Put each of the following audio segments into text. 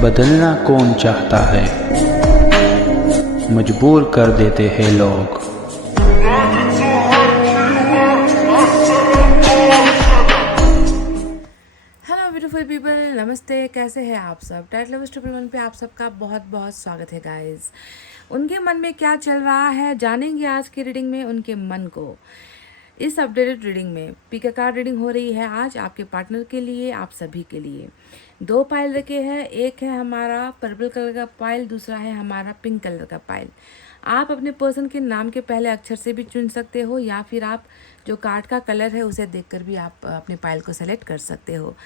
बदलना कौन चाहता है, मजबूर कर देते हैं लोग। हेलो ब्यूटीफुल पीपल, नमस्ते। कैसे हैं आप सब? टाइट लव ट्रिपल वन पे आप सबका बहुत बहुत स्वागत है गाइस। उनके मन में क्या चल रहा है जानेंगे आज की रीडिंग में उनके मन को। इस अपडेटेड रीडिंग में पिक अ कार्ड रीडिंग हो रही है आज आपके पार्टनर के लिए, आप सभी के लिए। 2 पाइल रखे हैं, एक है हमारा पर्पल कलर का पाइल, दूसरा है हमारा पिंक कलर का पाइल। आप अपने पर्सन के नाम के पहले अक्षर से भी चुन सकते हो या फिर आप जो कार्ड का कलर है उसे देखकर भी आप अपने पाइल को सेलेक्ट कर सकते हो।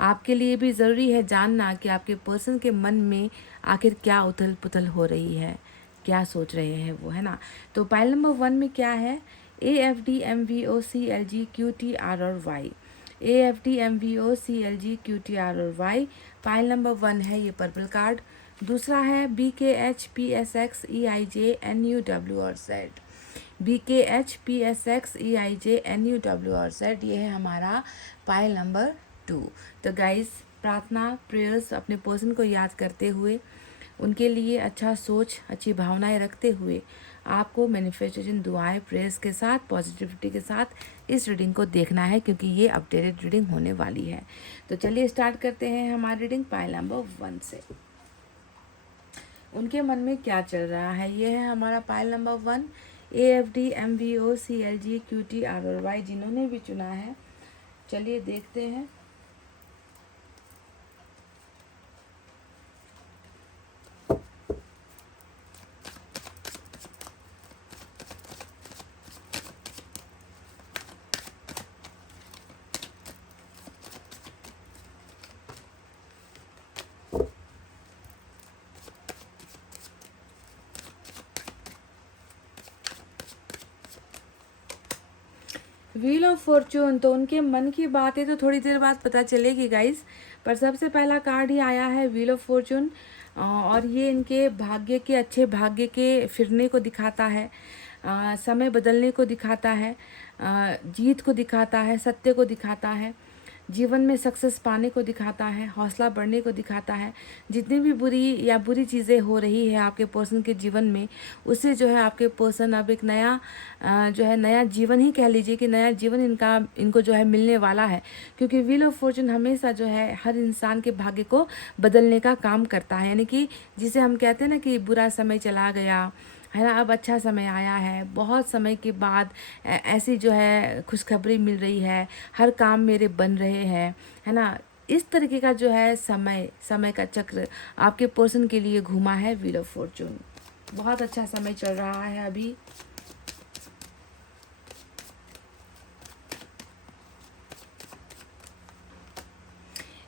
आपके लिए भी ज़रूरी है जानना कि आपके पर्सन के मन में आखिर क्या उथल पुथल हो रही है, क्या सोच रहे हैं वो, है ना। तो पाइल नंबर 1 में क्या है? AFDMVOCLGQTR और Y। AFDMVOCLGQTR और Y पाइल नंबर 1 है ये पर्पल कार्ड। दूसरा है BKHPSXEIJNUW और Z। BKHPSXEIJNUW और Z ये है हमारा पाइल नंबर 2। तो गाइस, प्रार्थना प्रेयर्स अपने पर्सन को याद करते हुए, उनके लिए अच्छा सोच, अच्छी भावनाएं रखते हुए आपको मैनिफेस्टेशन, दुआएं, प्रेयर्स के साथ, पॉजिटिविटी के साथ इस रीडिंग को देखना है क्योंकि ये अपडेटेड रीडिंग होने वाली है। तो चलिए स्टार्ट करते हैं हमारी रीडिंग पाइल नंबर 1 से। उनके मन में क्या चल रहा है, ये है हमारा पाइल नंबर 1। AFDMVOCLGQTR और Y जिन्होंने भी चुना है, चलिए देखते हैं। व्हील ऑफ फॉर्चून, तो उनके मन की बातें तो थोड़ी देर बाद पता चलेगी गाइस, पर सबसे पहला कार्ड ही आया है व्हील ऑफ फॉर्चून। और ये इनके भाग्य के, अच्छे भाग्य के फिरने को दिखाता है, समय बदलने को दिखाता है, जीत को दिखाता है, सत्य को दिखाता है, जीवन में सक्सेस पाने को दिखाता है, हौसला बढ़ने को दिखाता है। जितनी भी बुरी चीज़ें हो रही है आपके पर्सन के जीवन में, उससे जो है आपके पर्सन अब एक नया जो है नया जीवन ही कह लीजिए कि नया जीवन इनको जो है मिलने वाला है। क्योंकि व्हील ऑफ फॉर्चून हमेशा जो है हर इंसान के भाग्य को बदलने का काम करता है। यानी कि जिसे हम कहते हैं ना कि बुरा समय चला गया है ना, अब अच्छा समय आया है, बहुत समय के बाद ऐसी जो है खुशखबरी मिल रही है, हर काम मेरे बन रहे हैं, है ना। इस तरीके का जो है समय का चक्र आपके पर्सन के लिए घूमा है व्हील ऑफ फॉर्चून। बहुत अच्छा समय चल रहा है अभी।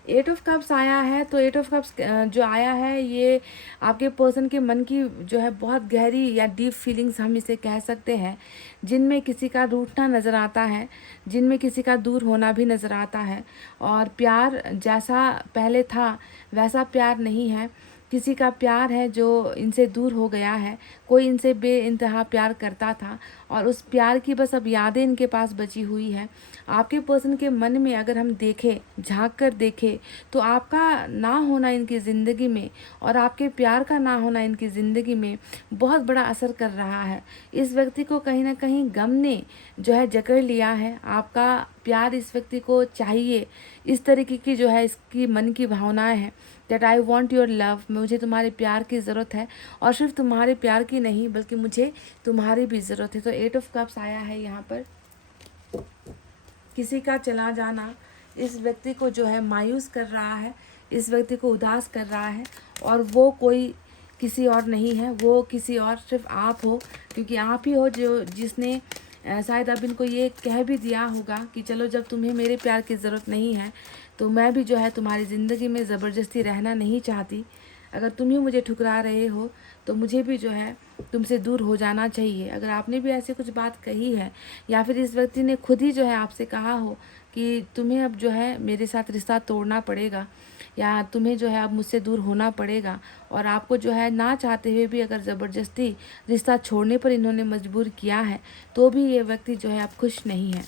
एट ऑफ कप्स आया है, तो एट ऑफ कप्स जो आया है ये आपके पर्सन के मन की जो है बहुत गहरी या डीप फीलिंग्स हम इसे कह सकते हैं, जिनमें किसी का रूठना नज़र आता है, जिनमें किसी का दूर होना भी नज़र आता है। और प्यार जैसा पहले था वैसा प्यार नहीं है। किसी का प्यार है जो इनसे दूर हो गया है, कोई इनसे बेइंतहा प्यार करता था और उस प्यार की बस अब यादें इनके पास बची हुई है। आपके पर्सन के मन में अगर हम देखें, झांक कर देखें, तो आपका ना होना इनकी ज़िंदगी में और आपके प्यार का ना होना इनकी ज़िंदगी में बहुत बड़ा असर कर रहा है। इस व्यक्ति को कहीं ना कहीं गम ने जो है जकड़ लिया है। आपका प्यार इस व्यक्ति को चाहिए, इस तरीके की जो है इसकी मन की भावनाएं हैं, that I want your love, मुझे तुम्हारे प्यार की ज़रूरत है और सिर्फ तुम्हारे प्यार की नहीं बल्कि मुझे तुम्हारी भी ज़रूरत है। तो एट ऑफ कप्स आया है यहाँ पर। किसी का चला जाना इस व्यक्ति को जो है मायूस कर रहा है, इस व्यक्ति को उदास कर रहा है और वो कोई किसी और नहीं है, वो किसी और सिर्फ आप हो। क्योंकि आप ही हो जिसने शायद अब इनको ये कह भी दिया होगा कि चलो जब तुम्हें मेरे प्यार की ज़रूरत नहीं है तो मैं भी जो है तुम्हारी ज़िंदगी में ज़बरदस्ती रहना नहीं चाहती। अगर तुम ही मुझे ठुकरा रहे हो तो मुझे भी जो है तुमसे दूर हो जाना चाहिए। अगर आपने भी ऐसी कुछ बात कही है या फिर इस व्यक्ति ने खुद ही जो है आपसे कहा हो कि तुम्हें अब जो है मेरे साथ रिश्ता तोड़ना पड़ेगा या तुम्हें जो है अब मुझसे दूर होना पड़ेगा, और आपको जो है ना चाहते हुए भी अगर ज़बरदस्ती रिश्ता छोड़ने पर इन्होंने मजबूर किया है, तो भी ये व्यक्ति जो है अब खुश नहीं है।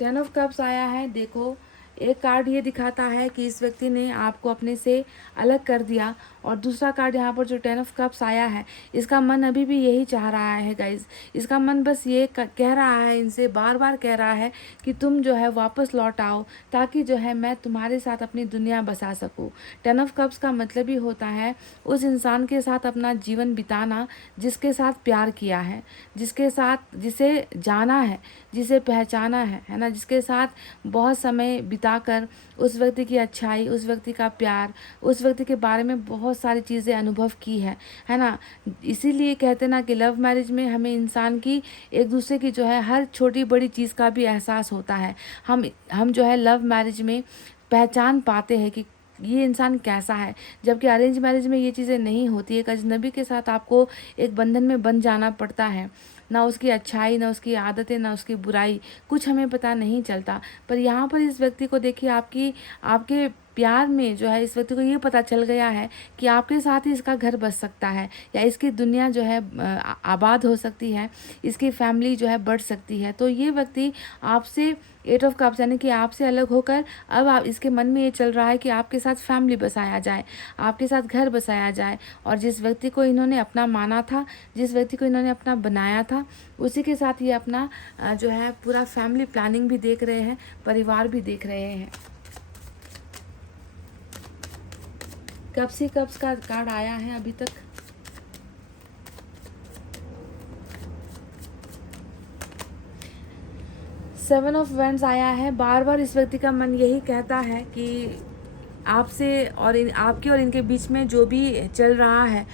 10 ऑफ कप्स आया है। देखो, एक कार्ड ये दिखाता है कि इस व्यक्ति ने आपको अपने से अलग कर दिया, और दूसरा कार्ड यहाँ पर जो 10 ऑफ कप्स आया है, इसका मन अभी भी यही चाह रहा है गाइज। इसका मन बस ये कह रहा है, इनसे बार बार कह रहा है कि तुम जो है वापस लौट आओ, ताकि जो है मैं तुम्हारे साथ अपनी दुनिया बसा सकूँ। 10 ऑफ कप्स का मतलब ही होता है उस इंसान के साथ अपना जीवन बिताना जिसके साथ प्यार किया है, जिसके साथ जिसे जाना है, जिसे पहचाना है ना, जिसके साथ बहुत समय बिताकर उस व्यक्ति की अच्छाई, उस व्यक्ति का प्यार, उस व्यक्ति के बारे में बहुत सारी चीज़ें अनुभव की है ना। इसीलिए कहते ना कि लव मैरिज में हमें इंसान की एक दूसरे की जो है हर छोटी बड़ी चीज़ का भी एहसास होता है। हम जो है लव मैरिज में पहचान पाते हैं कि ये इंसान कैसा है, जबकि अरेंज मैरिज में ये चीज़ें नहीं होती। एक अजनबी के साथ आपको एक बंधन में बंध जाना पड़ता है, ना उसकी अच्छाई, ना उसकी आदतें, ना उसकी बुराई, कुछ हमें पता नहीं चलता। पर यहाँ पर इस व्यक्ति को देखिए, आपके प्यार में जो है इस व्यक्ति को ये पता चल गया है कि आपके साथ ही इसका घर बस सकता है, या इसकी दुनिया जो है आबाद हो सकती है, इसकी फैमिली जो है बढ़ सकती है। तो ये व्यक्ति आपसे 8 ऑफ कप्स यानी कि आपसे अलग होकर अब आप इसके मन में ये चल रहा है कि आपके साथ फैमिली बसाया जाए, आपके साथ घर बसाया जाए। और जिस व्यक्ति को इन्होंने अपना माना था, जिस व्यक्ति को इन्होंने अपना बनाया था, उसी के साथ ये अपना जो है पूरा फैमिली प्लानिंग भी देख रहे हैं, परिवार भी देख रहे हैं। कप्स ही कप्स का कार्ड आया है अभी तक। सेवन ऑफ वैंड्स आया है। बार बार इस व्यक्ति का मन यही कहता है कि आपसे और आपके और इनके बीच में जो भी चल रहा है,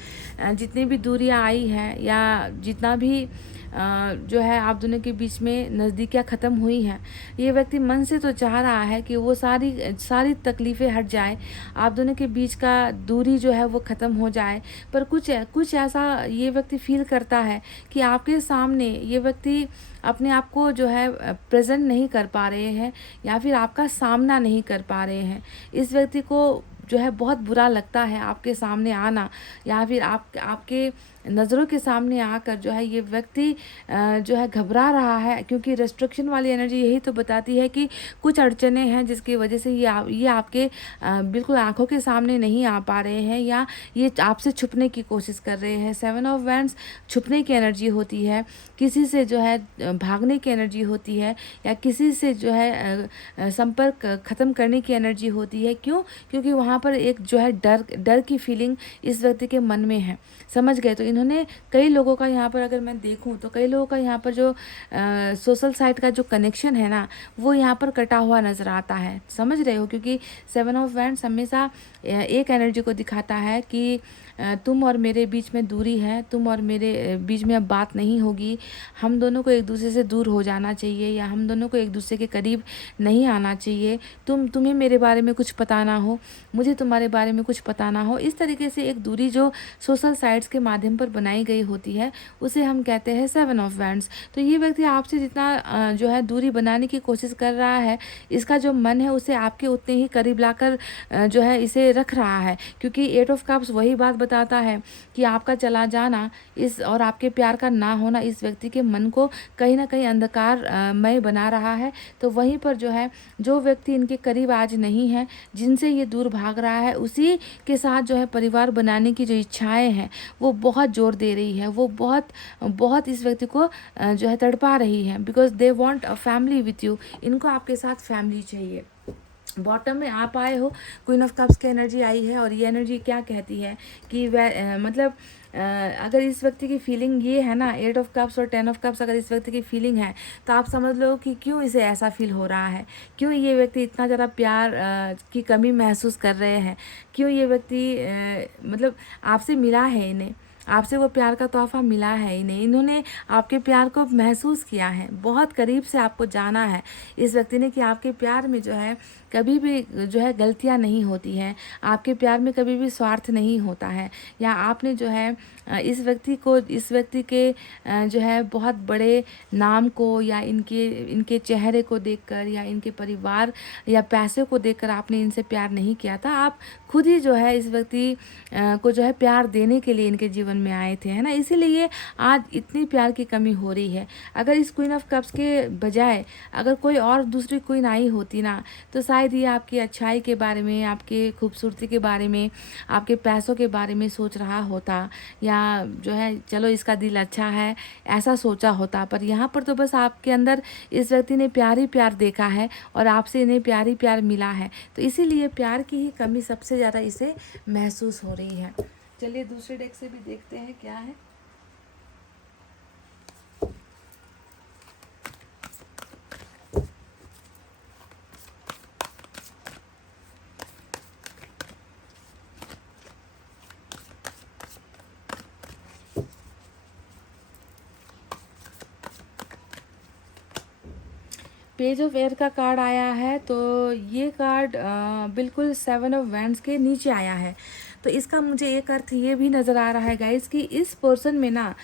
जितनी भी दूरियां आई हैं, या जितना भी जो है आप दोनों के बीच में नज़दीकियाँ ख़त्म हुई हैं, ये व्यक्ति मन से तो चाह रहा है कि वो सारी तकलीफ़ें हट जाए, आप दोनों के बीच का दूरी जो है वो ख़त्म हो जाए। पर कुछ ऐसा ये व्यक्ति फील करता है कि आपके सामने ये व्यक्ति अपने आप को जो है प्रेजेंट नहीं कर पा रहे हैं, या फिर आपका सामना नहीं कर पा रहे हैं। इस व्यक्ति को जो है बहुत बुरा लगता है आपके सामने आना, या फिर आपके नज़रों के सामने आकर जो है ये व्यक्ति जो है घबरा रहा है, क्योंकि रेस्ट्रिक्शन वाली एनर्जी यही तो बताती है कि कुछ अड़चनें हैं जिसकी वजह से ये आपके बिल्कुल आंखों के सामने नहीं आ पा रहे हैं, या ये आपसे छुपने की कोशिश कर रहे हैं। 7 ऑफ वैंड्स छुपने की एनर्जी होती है, किसी से जो है भागने की एनर्जी होती है, या किसी से जो है संपर्क ख़त्म करने की एनर्जी होती है। क्यों? क्योंकि वहाँ पर एक जो है डर की फीलिंग इस व्यक्ति के मन में है। समझ गए? तो इन्होंने कई लोगों का यहाँ पर अगर मैं देखूँ तो कई लोगों का यहाँ पर जो सोशल साइट का जो कनेक्शन है ना, वो यहाँ पर कटा हुआ नज़र आता है। समझ रहे हो? क्योंकि 7 ऑफ वैंड्स हमेशा एक एनर्जी को दिखाता है कि तुम और मेरे बीच में दूरी है, तुम और मेरे बीच में अब बात नहीं होगी, हम दोनों को एक दूसरे से दूर हो जाना चाहिए, या हम दोनों को एक दूसरे के करीब नहीं आना चाहिए। तुम्हें मेरे बारे में कुछ पता ना हो, मुझे तुम्हारे बारे में कुछ पता ना हो। इस तरीके से एक दूरी जो सोशल साइट्स के माध्यम पर बनाई गई होती है, उसे हम कहते हैं 7 ऑफ वैंड्स। तो ये व्यक्ति आपसे जितना जो है दूरी बनाने की कोशिश कर रहा है, इसका जो मन है उसे आपके उतने ही करीब लाकर जो है इसे रख रहा है, क्योंकि 8 ऑफ कप्स वही बात बताता है कि आपका चला जाना इस और आपके प्यार का ना होना इस व्यक्ति के मन को कहीं ना कहीं अंधकार मय बना रहा है। तो वहीं पर जो है जो व्यक्ति इनके करीब आज नहीं है, जिनसे ये दूर भाग रहा है, उसी के साथ जो है परिवार बनाने की जो इच्छाएं हैं वो बहुत जोर दे रही है, वो बहुत इस व्यक्ति को जो है तड़पा रही है, because they want a family with you. इनको आपके साथ फैमिली चाहिए। बॉटम में आप आए हो, क्वीन ऑफ कप्स की एनर्जी आई है, और ये एनर्जी क्या कहती है कि मतलब अगर इस व्यक्ति की फीलिंग ये है ना, 8 ऑफ कप्स और 10 ऑफ कप्स अगर इस व्यक्ति की फीलिंग है, तो आप समझ लो कि क्यों इसे ऐसा फील हो रहा है, क्यों ये व्यक्ति इतना ज़्यादा प्यार की कमी महसूस कर रहे हैं, क्यों ये व्यक्ति मतलब आपसे मिला है, इन्हें आपसे वो प्यार का तोहफा मिला है, इन्होंने आपके प्यार को महसूस किया है, बहुत करीब से आपको जाना है इस व्यक्ति ने, कि आपके प्यार में जो है कभी भी जो है गलतियां नहीं होती हैं, आपके प्यार में कभी भी स्वार्थ नहीं होता है, या आपने जो है इस व्यक्ति के जो है बहुत बड़े नाम को, या इनके चेहरे को देखकर, या इनके परिवार या पैसे को देखकर आपने इनसे प्यार नहीं किया था। आप खुद ही जो है इस व्यक्ति को जो है प्यार देने के लिए इनके जीवन जीवन में आए थे, है ना, इसीलिए आज इतनी प्यार की कमी हो रही है। अगर इस क्वीन ऑफ कप्स के बजाय अगर कोई और दूसरी क्वीन आई होती ना, तो शायद ये आपकी अच्छाई के बारे में, आपके खूबसूरती के बारे में, आपके पैसों के बारे में सोच रहा होता, या जो है चलो इसका दिल अच्छा है ऐसा सोचा होता। पर यहाँ पर तो बस आपके अंदर इस व्यक्ति ने प्यार ही प्यार देखा है और आपसे इन्हें प्यार ही प्यार मिला है, तो इसीलिए प्यार की ही कमी सबसे ज़्यादा इसे महसूस हो रही है। चलिए दूसरे डेक से भी देखते हैं क्या है। पेज ऑफ एयर का कार्ड आया है, तो ये कार्ड बिल्कुल 7 ऑफ वैंड्स के नीचे आया है। तो इसका मुझे एक अर्थ ये भी नज़र आ रहा है गाइस कि इस पर्सन में ना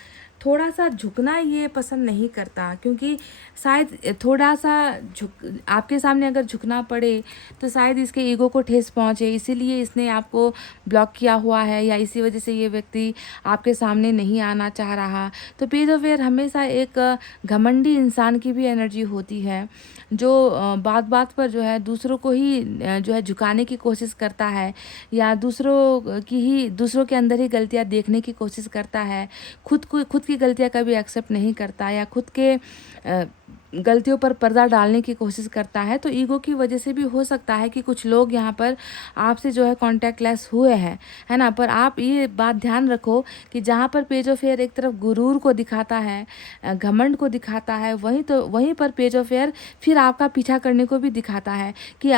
थोड़ा सा झुकना ये पसंद नहीं करता, क्योंकि शायद थोड़ा सा आपके सामने अगर झुकना पड़े तो शायद इसके ईगो को ठेस पहुंचे, इसीलिए इसने आपको ब्लॉक किया हुआ है, या इसी वजह से ये व्यक्ति आपके सामने नहीं आना चाह रहा। तो पेज ऑफ एयर हमेशा एक घमंडी इंसान की भी एनर्जी होती है, जो बात बात पर जो है दूसरों को ही जो है झुकाने की कोशिश करता है, या दूसरों के अंदर ही गलतियां देखने की कोशिश करता है, खुद की गलतियां कभी एक्सेप्ट नहीं करता, या खुद के गलतियों पर पर्दा डालने की कोशिश करता है। तो ईगो की वजह से भी हो सकता है कि कुछ लोग यहाँ पर आपसे जो है कॉन्टैक्ट लेस हुए हैं, है ना। पर आप ये बात ध्यान रखो कि जहाँ पर पेज ऑफ एयर एक तरफ गुरूर को दिखाता है, घमंड को दिखाता है, वहीं पर पेज ऑफ एयर फिर आपका पीछा करने को भी दिखाता है कि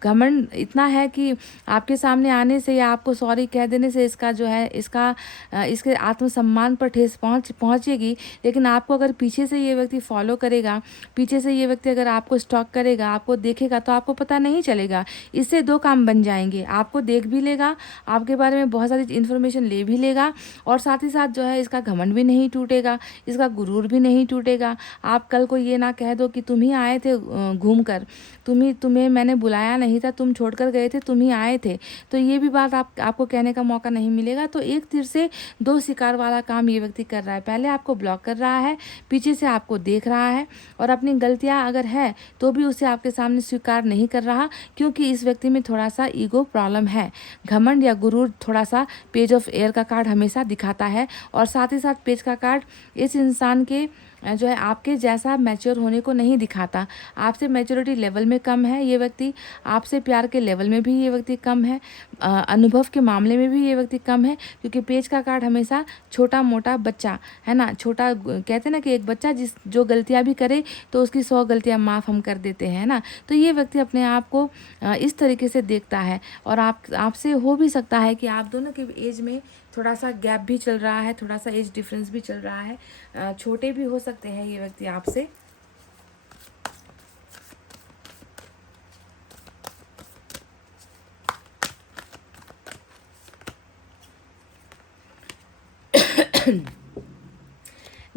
घमंड इतना है कि आपके सामने आने से या आपको सॉरी कह देने से इसका जो है इसके आत्मसम्मान पर ठेस पहुँचेगी। लेकिन आपको अगर पीछे से ये व्यक्ति फॉलो करेगा, पीछे से ये व्यक्ति अगर आपको स्टॉक करेगा, आपको देखेगा, तो आपको पता नहीं चलेगा। इससे दो काम बन जाएंगे, आपको देख भी लेगा, आपके बारे में बहुत सारी इन्फॉर्मेशन ले भी लेगा, और साथ ही साथ जो है इसका घमंड भी नहीं टूटेगा, इसका गुरूर भी नहीं टूटेगा। आप कल को ये ना कह दो कि तुम ही आए थे घूम कर, तुम्हें मैंने बुलाया नहीं था, तुम छोड़कर गए थे, तुम ही आए थे, तो ये भी बात आपको कहने का मौका नहीं मिलेगा। तो एक तीर से दो शिकार वाला काम ये व्यक्ति कर रहा है। पहले आपको ब्लॉक कर रहा है, पीछे से आपको देख रहा है, और अपनी गलतियां अगर है तो भी उसे आपके सामने स्वीकार नहीं कर रहा, क्योंकि इस व्यक्ति में थोड़ा सा ईगो प्रॉब्लम है, घमंड या गुरूर थोड़ा सा पेज ऑफ एयर का कार्ड हमेशा दिखाता है। और साथ ही साथ पेज का कार्ड इस इंसान के जो है आपके जैसा मैच्योर होने को नहीं दिखाता। आपसे मैच्योरिटी लेवल में कम है ये व्यक्ति, आपसे प्यार के लेवल में भी ये व्यक्ति कम है, अनुभव के मामले में भी ये व्यक्ति कम है, क्योंकि पेज का कार्ड हमेशा छोटा मोटा बच्चा, है ना, छोटा कहते हैं ना कि एक बच्चा जो गलतियां भी करे तो उसकी 100 गलतियां माफ़ हम कर देते हैं ना। तो ये व्यक्ति अपने आप को इस तरीके से देखता है, और आपसे हो भी सकता है कि आप दोनों के एज में थोड़ा सा गैप भी चल रहा है, थोड़ा सा एज डिफरेंस भी चल रहा है, छोटे भी हो सकते हैं ये व्यक्ति आपसे।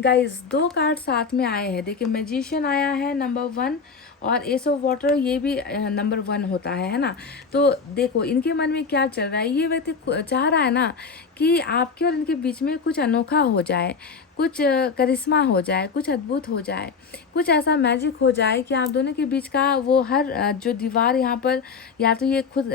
गाइस दो कार्ड साथ में आए हैं, देखिए मैजिशियन आया है नंबर 1, और एस ऑफ वाटर ये भी नंबर 1 होता है ना। तो देखो इनके मन में क्या चल रहा है, ये व्यक्ति चाह रहा है ना कि आपके और इनके बीच में कुछ अनोखा हो जाए, कुछ करिश्मा हो जाए, कुछ अद्भुत हो जाए, कुछ ऐसा मैजिक हो जाए कि आप दोनों के बीच का वो हर जो दीवार यहाँ पर या तो ये खुद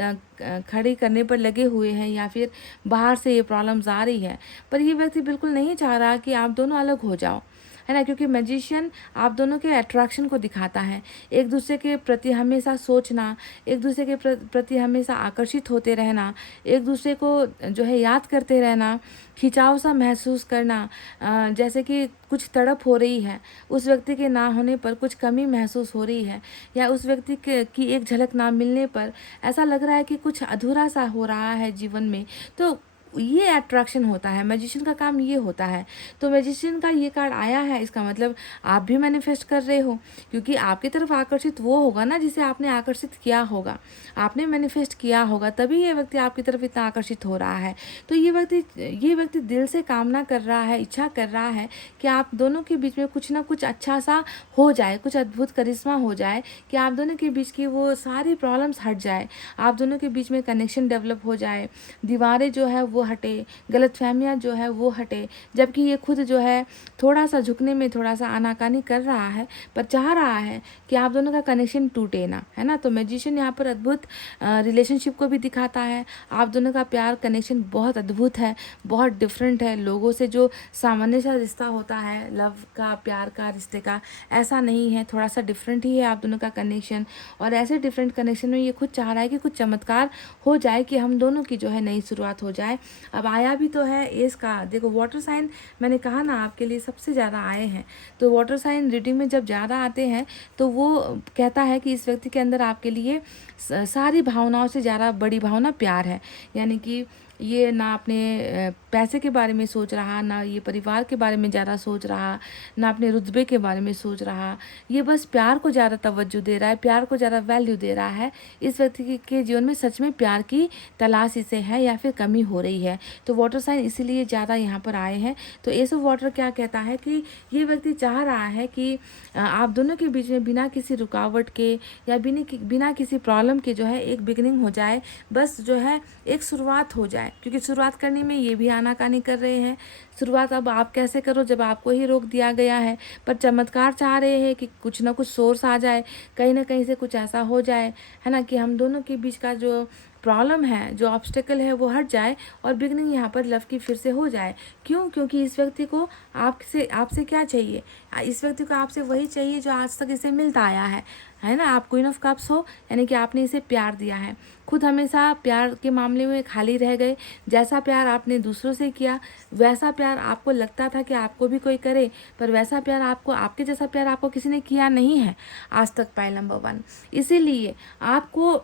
खड़ी करने पर लगे हुए हैं, या फिर बाहर से ये प्रॉब्लम्स आ रही है, पर ये व्यक्ति बिल्कुल नहीं चाह रहा कि आप दोनों अलग हो जाओ, है ना। क्योंकि मैजिशियन आप दोनों के अट्रैक्शन को दिखाता है, एक दूसरे के प्रति हमेशा सोचना, एक दूसरे के प्रति हमेशा आकर्षित होते रहना, एक दूसरे को जो है याद करते रहना, खिंचाव सा महसूस करना, जैसे कि कुछ तड़प हो रही है, उस व्यक्ति के ना होने पर कुछ कमी महसूस हो रही है, या उस व्यक्ति की एक झलक ना मिलने पर ऐसा लग रहा है कि कुछ अधूरा सा हो रहा है जीवन में। तो ये अट्रैक्शन होता है, मैजिशियन का काम ये होता है। तो मैजिशियन का ये कार्ड आया है, इसका मतलब आप भी मैनिफेस्ट कर रहे हो, क्योंकि आपकी तरफ आकर्षित वो होगा ना जिसे आपने आकर्षित किया होगा, आपने मैनिफेस्ट किया होगा, तभी ये व्यक्ति आपकी तरफ इतना आकर्षित हो रहा है। तो ये व्यक्ति दिल से कामना कर रहा है, इच्छा कर रहा है कि आप दोनों के बीच में कुछ ना कुछ अच्छा सा हो जाए, कुछ अद्भुत करिश्मा हो जाए, कि आप दोनों के बीच की वो सारी प्रॉब्लम्स हट जाए, आप दोनों के बीच में कनेक्शन डेवलप हो जाए, दीवारें जो है वो वो हटे, गलतफहमियाँ जो है वो हटे, जबकि ये खुद जो है थोड़ा सा झुकने में थोड़ा सा आनाकानी कर रहा है, पर चाह रहा है कि आप दोनों का कनेक्शन टूटे ना, है ना। तो मैजिशियन यहाँ पर अद्भुत रिलेशनशिप को भी दिखाता है। आप दोनों का प्यार कनेक्शन बहुत अद्भुत है, बहुत डिफरेंट है। लोगों से जो सामान्य सा रिश्ता होता है लव का, प्यार का, रिश्ते का, ऐसा नहीं है, थोड़ा सा डिफरेंट ही है आप दोनों का कनेक्शन। और ऐसे डिफरेंट कनेक्शन में ये खुद चाह रहा है कि कुछ चमत्कार हो जाए, कि हम दोनों की जो है नई शुरुआत हो जाए। अब आया भी तो है एस का, देखो वाटर साइन, मैंने कहा ना आपके लिए सबसे ज़्यादा आए हैं। तो वाटर साइन रीडिंग में जब ज़्यादा आते हैं तो वो कहता है कि इस व्यक्ति के अंदर आपके लिए सारी भावनाओं से ज़्यादा बड़ी भावना प्यार है। यानी कि ये ना अपने पैसे के बारे में सोच रहा, ना ये परिवार के बारे में ज़्यादा सोच रहा, ना अपने रुतबे के बारे में सोच रहा। ये बस प्यार को ज़्यादा तवज्जो दे रहा है, प्यार को ज़्यादा वैल्यू दे रहा है। इस व्यक्ति के जीवन में सच में प्यार की तलाश इसे है या फिर कमी हो रही है। तो वाटर साइन इसीलिए ज़्यादा यहाँ पर आए हैं। तो एस ऑफ वाटर क्या कहता है कि ये व्यक्ति चाह रहा है कि आप दोनों के बीच में बिना किसी रुकावट के या बिना किसी प्रॉब्लम के जो है एक बिगनिंग हो जाए, बस जो है एक शुरुआत हो जाए। क्योंकि शुरुआत करने में ये भी आनाकानी कर रहे हैं। शुरुआत अब आप कैसे करो जब आपको ही रोक दिया गया है, पर चमत्कार चाह रहे हैं कि कुछ ना कुछ सोर्स आ जाए, कहीं ना कहीं से कुछ ऐसा हो जाए, है ना, कि हम दोनों के बीच का जो प्रॉब्लम है, जो ऑब्स्टेकल है वो हट जाए और बिगनिंग यहाँ पर लव की फिर से हो जाए। क्यों? क्योंकि इस व्यक्ति को आपसे क्या चाहिए? इस व्यक्ति को आपसे वही चाहिए जो आज तक इसे मिलता आया है ना। आप क्वीन ऑफ कप्स हो, यानी कि आपने इसे प्यार दिया है। खुद हमेशा प्यार के मामले में खाली रह गए। जैसा प्यार आपने दूसरों से किया, वैसा प्यार आपको लगता था कि आपको भी कोई करे, पर वैसा प्यार आपके जैसा प्यार आपको किसी ने किया नहीं है आज तक, पॉइंट नंबर 1। इसीलिए आपको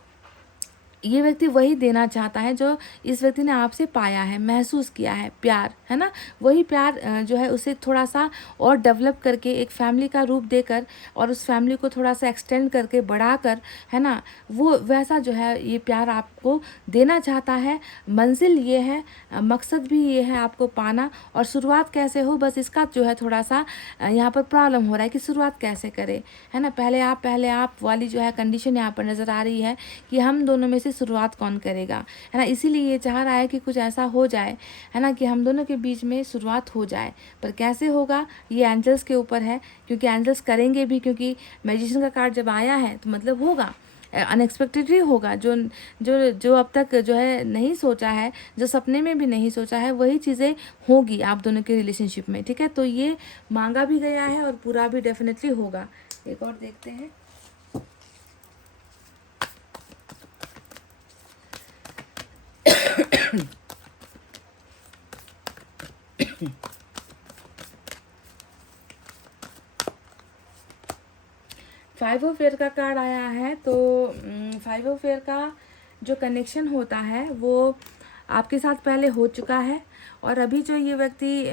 ये व्यक्ति वही देना चाहता है जो इस व्यक्ति ने आपसे पाया है, महसूस किया है, प्यार, है ना। वही प्यार जो है उसे थोड़ा सा और डेवलप करके एक फैमिली का रूप देकर और उस फैमिली को थोड़ा सा एक्सटेंड करके बढ़ाकर, है ना, वो वैसा जो है ये प्यार आपको देना चाहता है। मंजिल ये है, मकसद भी ये है आपको पाना। और शुरुआत कैसे हो, बस इसका जो है थोड़ा सा यहाँ पर प्रॉब्लम हो रहा है कि शुरुआत कैसे करें, है ना। पहले आप वाली जो है कंडीशन यहाँ पर नज़र आ रही है कि हम दोनों में से शुरुआत कौन करेगा, है ना। इसीलिए ये चाह रहा है कि कुछ ऐसा हो जाए, है ना, कि हम दोनों के बीच में शुरुआत हो जाए। पर कैसे होगा ये एंजल्स के ऊपर है, क्योंकि एंजल्स करेंगे भी, क्योंकि मैजिशियन का कार्ड जब आया है तो मतलब होगा, अनएक्सपेक्टेडली होगा। जो अब तक जो है नहीं सोचा है, जो सपने में भी नहीं सोचा है, वही चीज़ें होगी आप दोनों के रिलेशनशिप में, ठीक है। तो ये मांगा भी गया है और पूरा भी डेफिनेटली होगा। एक और देखते हैं। फाइव ऑफ एयर का कार्ड आया है। तो फाइव ऑफ एयर का जो कनेक्शन होता है वो आपके साथ पहले हो चुका है, और अभी जो ये व्यक्ति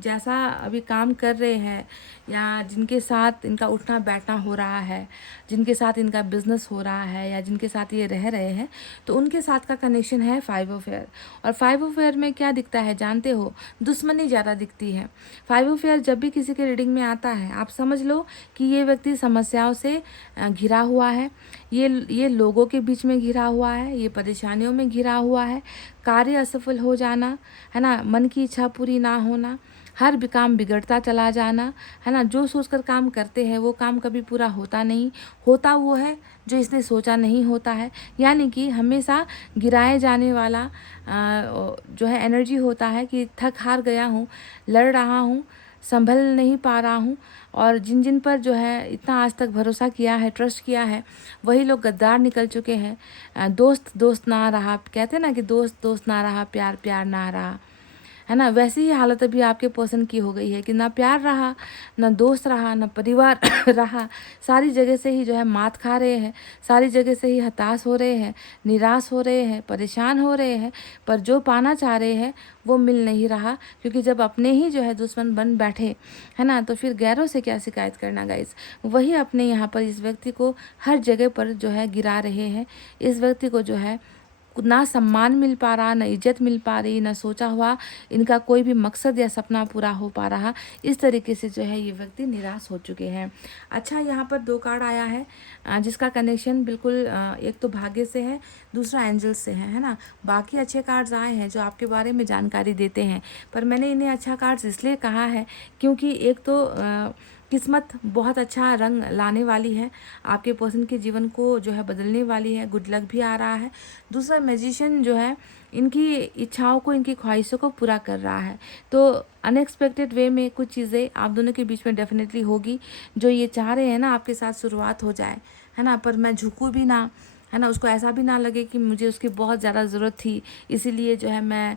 जैसा अभी काम कर रहे हैं या जिनके साथ इनका उठना बैठना हो रहा है, जिनके साथ इनका बिजनेस हो रहा है या जिनके साथ ये रह रहे हैं, तो उनके साथ का कनेक्शन है फाइव ऑफ एयर। और फाइव ऑफ एयर में क्या दिखता है जानते हो? दुश्मनी ज़्यादा दिखती है। फाइव ऑफ एयर जब भी किसी के रीडिंग में आता है, आप समझ लो कि ये व्यक्ति समस्याओं से घिरा हुआ है, ये लोगों के बीच में घिरा हुआ है, ये परेशानियों में घिरा हुआ है। कार्य असफल हो जाना, है ना, मन की इच्छा पूरी ना होना, हर भी काम बिगड़ता चला जाना, है ना। जो सोचकर काम करते हैं वो काम कभी पूरा होता नहीं, होता वो है जो इसने सोचा नहीं होता है। यानी कि हमेशा गिराए जाने वाला जो है एनर्जी होता है कि थक हार गया हूँ, लड़ रहा हूँ, संभल नहीं पा रहा हूँ। और जिन जिन पर जो है इतना आज तक भरोसा किया है, ट्रस्ट किया है, वही लोग गद्दार निकल चुके हैं। दोस्त दोस्त ना रहा, कहते हैं ना कि दोस्त दोस्त ना रहा, प्यार प्यार ना रहा, है ना। वैसी ही हालत अभी आपके पर्सन की हो गई है कि ना प्यार रहा, ना दोस्त रहा, ना परिवार रहा। सारी जगह से ही जो है मात खा रहे हैं, सारी जगह से ही हताश हो रहे हैं, निराश हो रहे हैं, परेशान हो रहे हैं। पर जो पाना चाह रहे हैं वो मिल नहीं रहा, क्योंकि जब अपने ही जो है दुश्मन बन बैठे, है ना, तो फिर गैरों से क्या शिकायत करना गाइस। वही अपने यहाँ पर इस व्यक्ति को हर जगह पर जो है गिरा रहे हैं। इस व्यक्ति को जो है ना सम्मान मिल पा रहा, ना इज्जत मिल पा रही, ना सोचा हुआ इनका कोई भी मकसद या सपना पूरा हो पा रहा। इस तरीके से जो है ये व्यक्ति निराश हो चुके हैं। अच्छा, यहाँ पर 2 कार्ड आया है जिसका कनेक्शन बिल्कुल एक तो भाग्य से है, दूसरा एंजल से है ना। बाकी अच्छे कार्ड्स आए हैं जो आपके बारे में जानकारी देते हैं, पर मैंने इन्हें अच्छा कार्ड्स इसलिए कहा है क्योंकि एक तो किस्मत बहुत अच्छा रंग लाने वाली है, आपके पर्सन के जीवन को जो है बदलने वाली है, गुड लक भी आ रहा है। दूसरा मैजिशियन जो है इनकी इच्छाओं को, इनकी ख्वाहिशों को पूरा कर रहा है। तो अनएक्सपेक्टेड वे में कुछ चीज़ें आप दोनों के बीच में डेफिनेटली होगी। जो ये चाह रहे हैं ना आपके साथ शुरुआत हो जाए, है ना, पर मैं झुकूँ भी ना, है ना, उसको ऐसा भी ना लगे कि मुझे उसकी बहुत ज़्यादा ज़रूरत थी, इसीलिए जो है मैं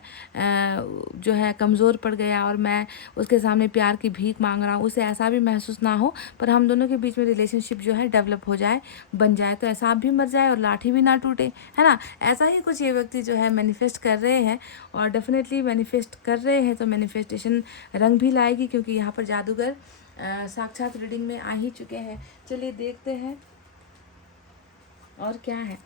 जो है कमज़ोर पड़ गया और मैं उसके सामने प्यार की भीख मांग रहा हूँ, उसे ऐसा भी महसूस ना हो। पर हम दोनों के बीच में रिलेशनशिप जो है डेवलप हो जाए, बन जाए, तो ऐसा भी मर जाए और लाठी भी ना टूटे, है ना। ऐसा ही कुछ ये व्यक्ति जो है मैनिफेस्ट कर रहे हैं, और डेफिनेटली मैनिफेस्ट कर रहे हैं तो मैनिफेस्टेशन रंग भी लाएगी, क्योंकि यहाँ पर जादूगर साक्षात रीडिंग में आ ही चुके हैं। चलिए देखते हैं और क्या है।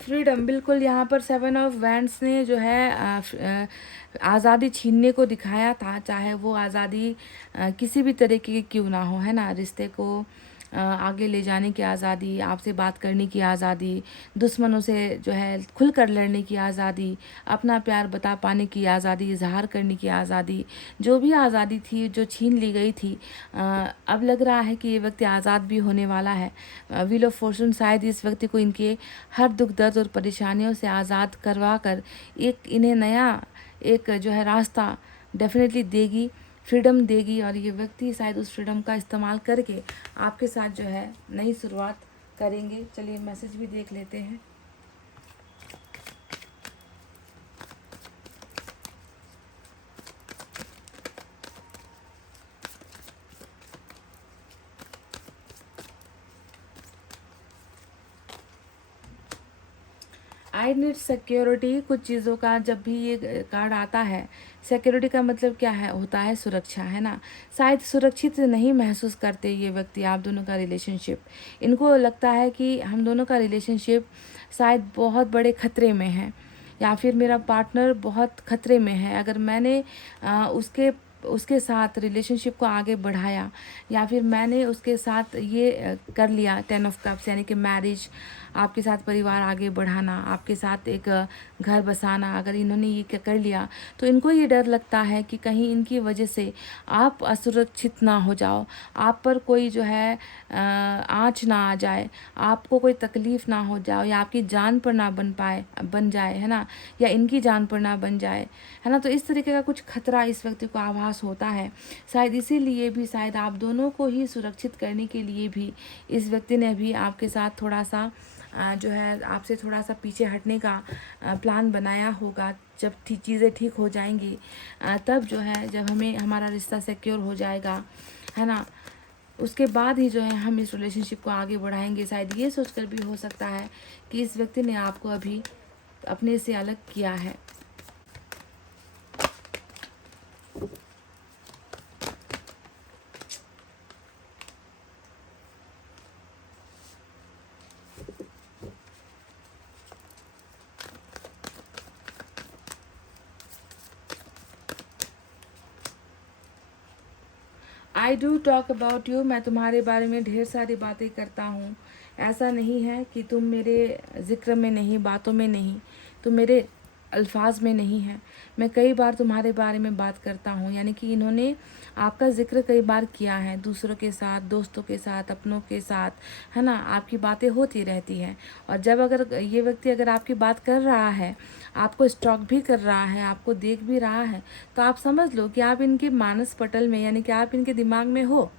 फ्रीडम, बिल्कुल यहाँ पर 7 ऑफ वैंड्स ने जो है आज़ादी छीनने को दिखाया था, चाहे वो आज़ादी किसी भी तरीके की क्यों ना हो, है ना। रिश्ते को आगे ले जाने की आज़ादी, आपसे बात करने की आज़ादी, दुश्मनों से जो है खुलकर लड़ने की आज़ादी, अपना प्यार बता पाने की आज़ादी, इजहार करने की आज़ादी, जो भी आज़ादी थी जो छीन ली गई थी, अब लग रहा है कि ये व्यक्ति आज़ाद भी होने वाला है। व्हील ऑफ फॉर्चून शायद इस व्यक्ति को इनके हर दुख दर्द और परेशानियों से आज़ाद करवा कर एक इन्हें नया एक जो है रास्ता डेफिनेटली देगी, फ्रीडम देगी, और ये व्यक्ति शायद उस फ्रीडम का इस्तेमाल करके आपके साथ जो है नई शुरुआत करेंगे। चलिए मैसेज भी देख लेते हैं। आई नीड सिक्योरिटी, कुछ चीज़ों का जब भी ये कार्ड आता है, सिक्योरिटी का मतलब क्या है, होता है सुरक्षा, है ना। शायद सुरक्षित नहीं महसूस करते ये व्यक्ति आप दोनों का रिलेशनशिप। इनको लगता है कि हम दोनों का रिलेशनशिप शायद बहुत बड़े खतरे में है, या फिर मेरा पार्टनर बहुत खतरे में है। अगर मैंने उसके साथ रिलेशनशिप को आगे बढ़ाया, या फिर मैंने उसके साथ ये कर लिया 10 ऑफ कप्स, यानी कि मैरिज, आपके साथ परिवार आगे बढ़ाना, आपके साथ एक घर बसाना, अगर इन्होंने ये कर लिया तो इनको ये डर लगता है कि कहीं इनकी वजह से आप असुरक्षित ना हो जाओ, आप पर कोई जो है आँच ना आ जाए, आपको कोई तकलीफ़ ना हो जाए, या आपकी जान पर ना बन जाए, है ना, या इनकी जान पर ना बन जाए, है ना। तो इस तरीके का कुछ खतरा इस व्यक्ति को आभास होता है। शायद इसीलिए भी, शायद आप दोनों को ही सुरक्षित करने के लिए भी इस व्यक्ति ने भी आपके साथ थोड़ा सा जो है आपसे थोड़ा सा पीछे हटने का प्लान बनाया होगा। जब चीज़ें ठीक हो जाएंगी तब जो है, जब हमारा रिश्ता सिक्योर हो जाएगा, है ना, उसके बाद ही जो है हम इस रिलेशनशिप को आगे बढ़ाएंगे। शायद ये सोचकर भी हो सकता है कि इस व्यक्ति ने आपको अभी अपने से अलग किया है। I do talk about you, मैं तुम्हारे बारे में ढेर सारी बातें करता हूँ। ऐसा नहीं है कि तुम मेरे ज़िक्र में नहीं, बातों में नहीं, तुम मेरे अल्फाज में नहीं है। मैं कई बार तुम्हारे बारे में बात करता हूँ, यानी कि इन्होंने आपका ज़िक्र कई बार किया है, दूसरों के साथ, दोस्तों के साथ, अपनों के साथ, है ना। आपकी बातें होती रहती हैं, और जब अगर ये व्यक्ति अगर आपकी बात कर रहा है, आपको स्टॉक भी कर रहा है, आपको देख भी रहा है, तो आप समझ लो कि आप इनके मानस पटल में, यानी कि आप इनके दिमाग में हो,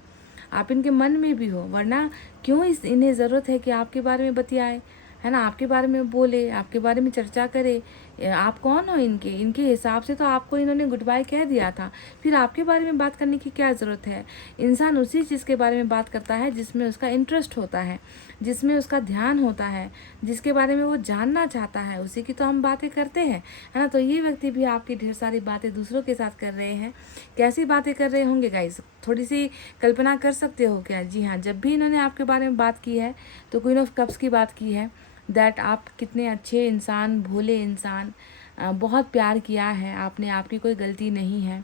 आप इनके मन में भी हो। वरना क्यों इन्हें ज़रूरत है कि आपके बारे में बतियाए, है ना, आपके बारे में बोले, आपके बारे में चर्चा करे, आप कौन हो इनके इनके हिसाब से तो आपको इन्होंने गुड बाय कह दिया था, फिर आपके बारे में बात करने की क्या ज़रूरत है। इंसान उसी चीज़ के बारे में बात करता है जिसमें उसका इंटरेस्ट होता है, जिसमें उसका ध्यान होता है, जिसके बारे में वो जानना चाहता है, उसी की तो हम बातें करते हैं, है ना। तो ये व्यक्ति भी आपकी ढेर सारी बातें दूसरों के साथ कर रहे हैं। कैसी बातें कर रहे होंगे गाइस, थोड़ी सी कल्पना कर सकते हो क्या। जी हाँ, जब भी इन्होंने आपके बारे में बात की है तो क्वीन ऑफ कप्स की बात की है, दैट आप कितने अच्छे इंसान, भोले इंसान, बहुत प्यार किया है आपने, आपकी कोई गलती नहीं है।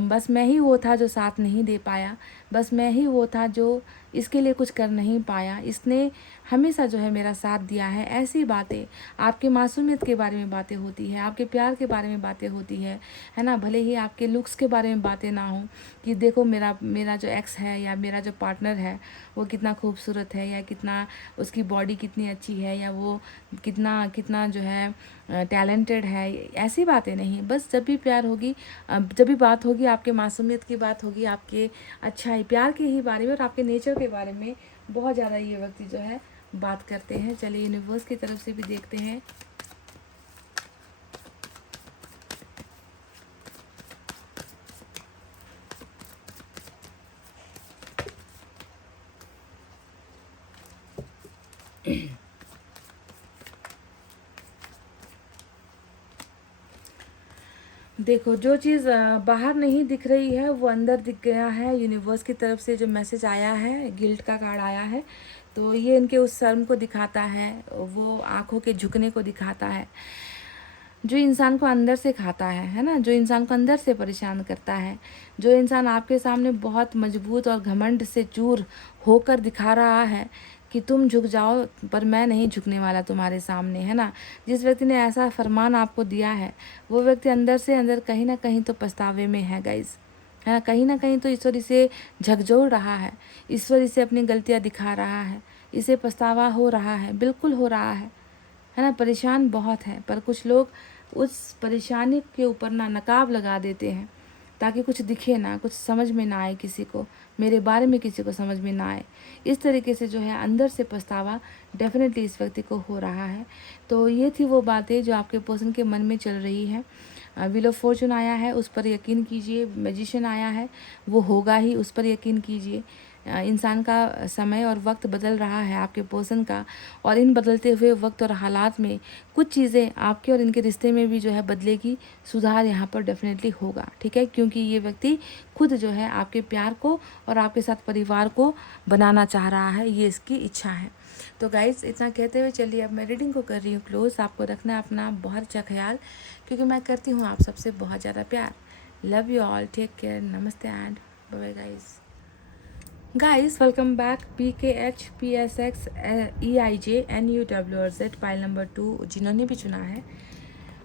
बस मैं ही वो था जो साथ नहीं दे पाया, बस मैं ही वो था जो इसके लिए कुछ कर नहीं पाया, इसने हमेशा जो है मेरा साथ दिया है। ऐसी बातें, आपके मासूमियत के बारे में बातें होती है, आपके प्यार के बारे में बातें होती है ना। भले ही आपके लुक्स के बारे में बातें ना हो कि देखो मेरा मेरा जो एक्स है या मेरा जो पार्टनर है वो कितना खूबसूरत है, या कितना उसकी बॉडी कितनी अच्छी है, या वो कितना कितना जो है टैलेंटेड है, ऐसी बातें नहीं। बस जब भी प्यार होगी, जब भी बात होगी, आपके मासूमियत की बात होगी, आपके अच्छाई प्यार के ही बारे में और आपके नेचर के बारे में बहुत ज़्यादा ये व्यक्ति जो है बात करते हैं। चलिए यूनिवर्स की तरफ से भी देखते हैं। देखो, जो चीज़ बाहर नहीं दिख रही है वो अंदर दिख गया है। यूनिवर्स की तरफ से जो मैसेज आया है, गिल्ट का कार्ड आया है, तो ये इनके उस शर्म को दिखाता है, वो आँखों के झुकने को दिखाता है जो इंसान को अंदर से खाता है ना, जो इंसान को अंदर से परेशान करता है, जो इंसान आपके सामने बहुत मजबूत और घमंड से चूर होकर दिखा रहा है कि तुम झुक जाओ, पर मैं नहीं झुकने वाला तुम्हारे सामने, है ना। जिस व्यक्ति ने ऐसा फरमान आपको दिया है वो व्यक्ति अंदर से अंदर कहीं ना कहीं तो पछतावे में है गाइस, है ना। कहीं ना कहीं तो ईश्वर इसे झकझोर रहा है, ईश्वर इसे अपनी गलतियाँ दिखा रहा है, इसे पछतावा हो रहा है, बिल्कुल हो रहा है ना। परेशान बहुत है, पर कुछ लोग उस परेशानी के ऊपर ना नकाब लगा देते हैं ताकि कुछ दिखे ना, कुछ समझ में ना आए किसी को, मेरे बारे में किसी को समझ में ना आए। इस तरीके से जो है अंदर से पछतावा डेफिनेटली इस व्यक्ति को हो रहा है। तो ये थी वो बातें जो आपके पर्सन के मन में चल रही है। व्हील ऑफ फॉर्चून आया है, उस पर यकीन कीजिए। मैजिशियन आया है, वो होगा ही, उस पर यकीन कीजिए। इंसान का समय और वक्त बदल रहा है आपके पर्सन का, और इन बदलते हुए वक्त और हालात में कुछ चीज़ें आपके और इनके रिश्ते में भी जो है बदलेगी, सुधार यहाँ पर डेफिनेटली होगा, ठीक है। क्योंकि ये व्यक्ति खुद जो है आपके प्यार को और आपके साथ परिवार को बनाना चाह रहा है, ये इसकी इच्छा है। तो गाइज, इतना कहते हुए चलिए अब मैं रीडिंग को कर रही हूँ क्लोज। आपको रखना अपना बहुत अच्छा ख्याल, क्योंकि मैं करती हूँ आप सबसे बहुत ज़्यादा प्यार। Love you all, take care, नमस्ते and bye bye guys. Welcome back. PKH PSX EIJ NUWRZ pile number 2 जिन्होंने भी चुना है,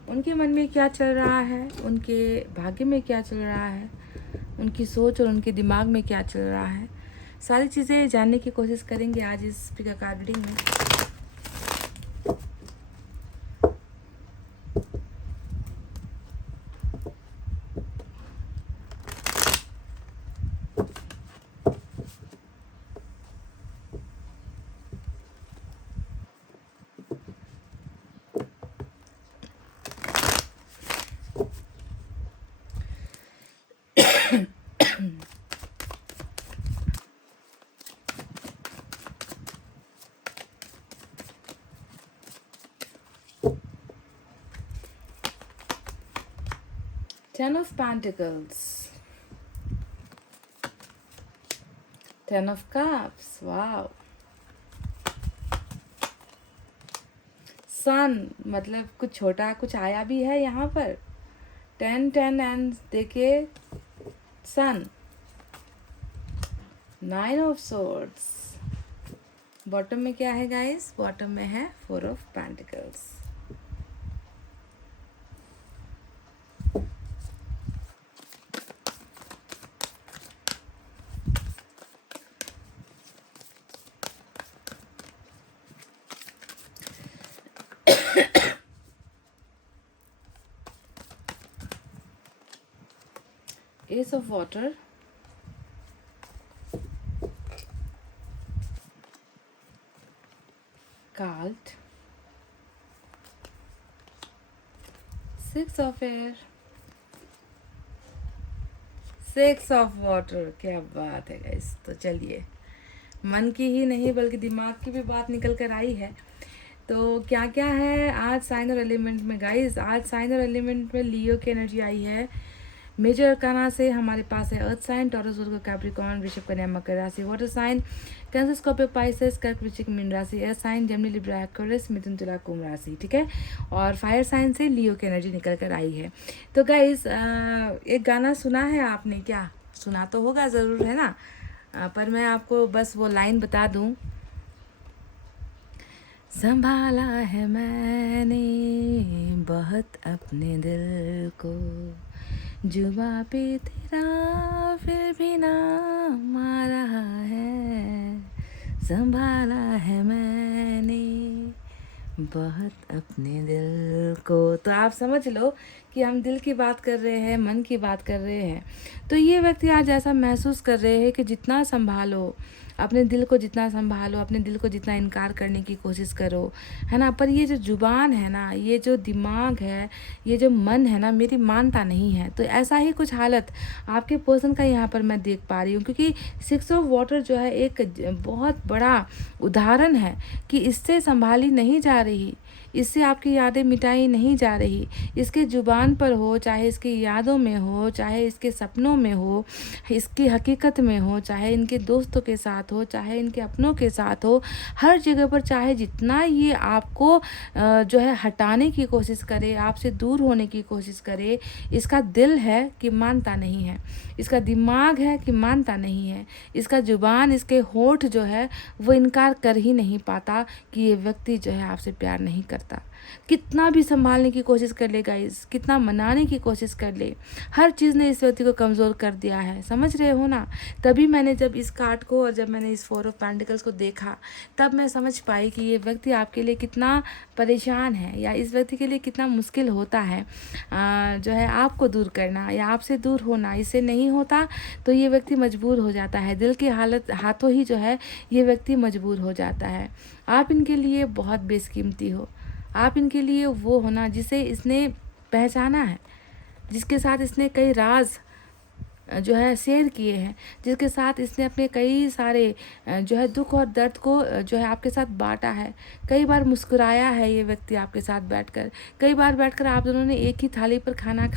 उनके मन में क्या चल रहा है, उनके भाग्य में क्या चल रहा है, उनकी सोच और उनके दिमाग में क्या चल रहा है, सारी चीज़ें जानने की कोशिश करेंगे आज इस पिका कार्ड रीडिंग में। Ten of Pentacles, Ten of Cups, wow, sun, मतलब कुछ छोटा कुछ आया भी है यहाँ पर। 10 एंड देखिए सन, 9 ऑफ सोर्ड्स। बॉटम में क्या है गाइस, बॉटम में है 4 of pentacles. Ace of water, cult, 6 of air, 6 of water. क्या बात है गाइस। तो चलिए, मन की ही नहीं बल्कि दिमाग की भी बात निकल कर आई है। तो क्या क्या है आज साइन और एलिमेंट में गाइस। आज साइन और एलिमेंट में लियो की एनर्जी आई है। मेजर अरकाना से हमारे पास है earth sign, Taurus, Virgo, Capricorn, Vrishabh, Kanya, Makar राशि। Water sign Cancer, Scorpio, Pisces, Kark, Vrishchik, Meen राशि। Air sign Gemini, Libra, Aquarius, Mithun, Tula, Kumbh राशि। ठीक है। और फायर साइन से लियो की एनर्जी निकल कर आई है। तो गाइस एक गाना सुना है आपने क्या? सुना तो होगा ज़रूर, है ना। पर मैं आपको बस वो लाइन बता दूं। संभाला है मैंने बहुत अपने दिल को, जुबां पे तेरा फिर भी नाम आ रहा है। संभाला है मैंने बहुत अपने दिल को। तो आप समझ लो कि हम दिल की बात कर रहे हैं, मन की बात कर रहे हैं। तो ये व्यक्ति आज ऐसा महसूस कर रहे हैं कि जितना संभालो अपने दिल को, जितना संभालो अपने दिल को, जितना इनकार करने की कोशिश करो, है ना, पर ये जो जुबान है ना, ये जो दिमाग है, ये जो मन है ना, मेरी मानता नहीं है। तो ऐसा ही कुछ हालत आपके पर्सन का यहाँ पर मैं देख पा रही हूँ। क्योंकि 6 ऑफ वाटर जो है एक बहुत बड़ा उदाहरण है कि इससे संभाली नहीं जा रही, इससे आपकी यादें मिटाई नहीं जा रही। इसके जुबान पर हो, चाहे इसकी यादों में हो, चाहे इसके सपनों में हो, इसकी हकीकत में हो, चाहे इनके दोस्तों के साथ हो, चाहे इनके अपनों के साथ हो, हर जगह पर चाहे जितना ये आपको जो है हटाने की कोशिश करे, आपसे दूर होने की कोशिश करे, इसका दिल है कि मानता नहीं है, इसका दिमाग है कि मानता नहीं है, इसका जुबान, इसके होठ जो है वो इनकार कर ही नहीं पाता कि ये व्यक्ति जो है आपसे प्यार नहीं करता। कितना भी संभालने की कोशिश कर ले गाइस, कितना मनाने की कोशिश कर ले, हर चीज़ ने इस व्यक्ति को कमज़ोर कर दिया है। समझ रहे हो ना। तभी मैंने जब इस कार्ड को और जब मैंने इस 4 ऑफ पेंटिकल्स को देखा, तब मैं समझ पाई कि ये व्यक्ति आपके लिए कितना परेशान है, या इस व्यक्ति के लिए कितना मुश्किल होता है जो है आपको दूर करना या आपसे दूर होना। इससे नहीं होता तो ये व्यक्ति मजबूर हो जाता है, दिल की हालत हाथों ही जो है ये व्यक्ति मजबूर हो जाता है। आप इनके लिए बहुत बेशकीमती हो, आप इनके लिए वो होना जिसे इसने पहचाना है, जिसके साथ इसने कई राज जो है शेयर किए हैं, जिसके साथ इसने अपने कई सारे जो है दुख और दर्द को जो है आपके साथ बांटा है। कई बार मुस्कुराया है ये व्यक्ति आपके साथ बैठकर, कई बार बैठकर आप दोनों ने एक ही थाली पर खाना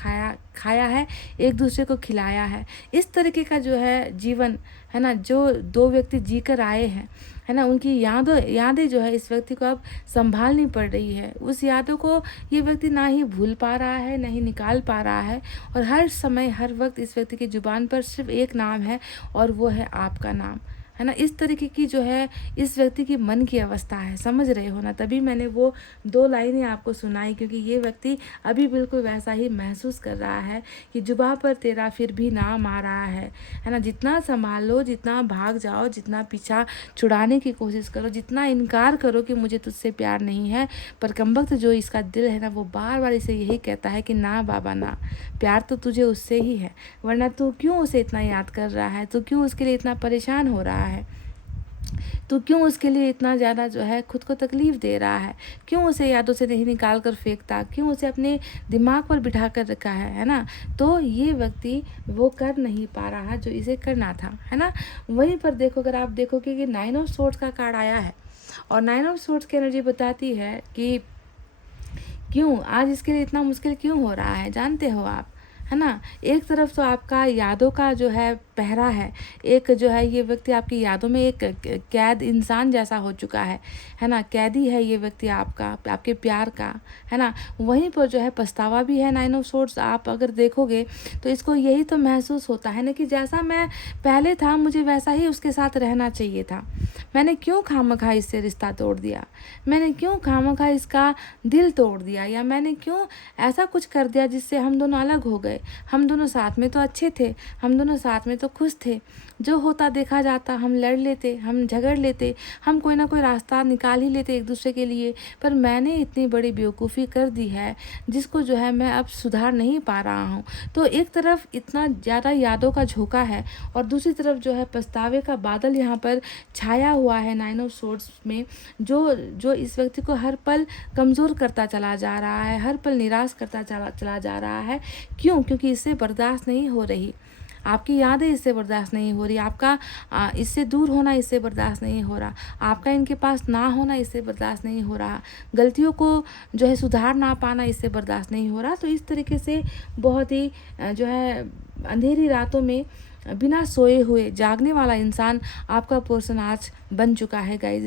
खाया है, एक दूसरे को खिलाया है। इस तरीके का जो है जीवन है ना, जो दो व्यक्ति जी कर आए हैं, है ना, उनकी यादें जो है इस व्यक्ति को अब संभालनी पड़ रही है। उस यादों को ये व्यक्ति ना ही भूल पा रहा है, ना ही निकाल पा रहा है। और हर समय हर वक्त इस व्यक्ति की जुबान पर सिर्फ एक नाम है और वो है आपका नाम, है ना। इस तरीके की जो है इस व्यक्ति की मन की अवस्था है, समझ रहे हो ना। तभी मैंने वो 2 लाइनें आपको सुनाई, क्योंकि ये व्यक्ति अभी बिल्कुल वैसा ही महसूस कर रहा है कि जुबां पर तेरा फिर भी नाम आ रहा है ना। जितना संभालो, जितना भाग जाओ, जितना पीछा छुड़ाने की कोशिश करो, जितना इनकार करो कि मुझे तुझसे प्यार नहीं है, पर कमबख्त जो इसका दिल है ना, वो बार बार इसे यही कहता है कि ना बाबा ना, प्यार तो तुझे उससे ही है, वरना तू क्यों उसे इतना याद कर रहा है, तू क्यों उसके लिए इतना परेशान हो रहा है, तो क्यों उसके लिए इतना ज़्यादा जो है खुद को तकलीफ़ दे रहा है, क्यों उसे यादों से नहीं निकाल कर फेंकता, क्यों उसे अपने दिमाग पर बिठा कर रखा है ना। तो ये व्यक्ति वो कर नहीं पा रहा जो इसे करना था, है ना। वहीं पर देखो, अगर आप देखोगे कि 9 ऑफ सोर्ड्स का कार्ड आया है और 9 ऑफ सोर्ड्स की एनर्जी बताती है कि क्यों आज इसके लिए इतना मुश्किल क्यों हो रहा है, जानते हो आप, है ना। एक तरफ तो आपका यादों का जो है पहरा है, एक जो है ये व्यक्ति आपकी यादों में एक कैद इंसान जैसा हो चुका है ना, कैदी है ये व्यक्ति आपका, आपके प्यार का, है ना। वहीं पर जो है पछतावा भी है 9 ऑफ सोर्ड्स। आप अगर देखोगे तो इसको यही तो महसूस होता है ना कि जैसा मैं पहले था मुझे वैसा ही उसके साथ रहना चाहिए था, मैंने क्यों खामखा इससे रिश्ता तोड़ दिया, मैंने क्यों खामखा इसका दिल तोड़ दिया, या मैंने क्यों ऐसा कुछ कर दिया जिससे हम दोनों अलग हो गए। गए। हम दोनों साथ में तो अच्छे थे, हम दोनों साथ में तो खुश थे। जो होता देखा जाता, हम लड़ लेते, हम झगड़ लेते, हम कोई ना कोई रास्ता निकाल ही लेते एक दूसरे के लिए। पर मैंने इतनी बड़ी बेवकूफ़ी कर दी है जिसको जो है मैं अब सुधार नहीं पा रहा हूँ। तो एक तरफ इतना ज़्यादा यादों का झोंका है और दूसरी तरफ जो है पछतावे का बादल यहाँ पर छाया हुआ है नाइन ऑफ सोर्ड्स में, जो इस व्यक्ति को हर पल कमज़ोर करता चला जा रहा है, हर पल निराश करता चला जा रहा है। क्यों? क्योंकि इससे बर्दाश्त नहीं हो रही, आपकी यादें इससे बर्दाश्त नहीं हो रही, आपका इससे दूर होना इससे बर्दाश्त नहीं हो रहा, आपका इनके पास ना होना इससे बर्दाश्त नहीं हो रहा, गलतियों को जो है सुधार ना पाना इससे बर्दाश्त नहीं हो रहा। तो इस तरीके से बहुत ही जो है अंधेरी रातों में बिना सोए हुए जागने वाला इंसान आपका पर्सन आज बन चुका है गाइज।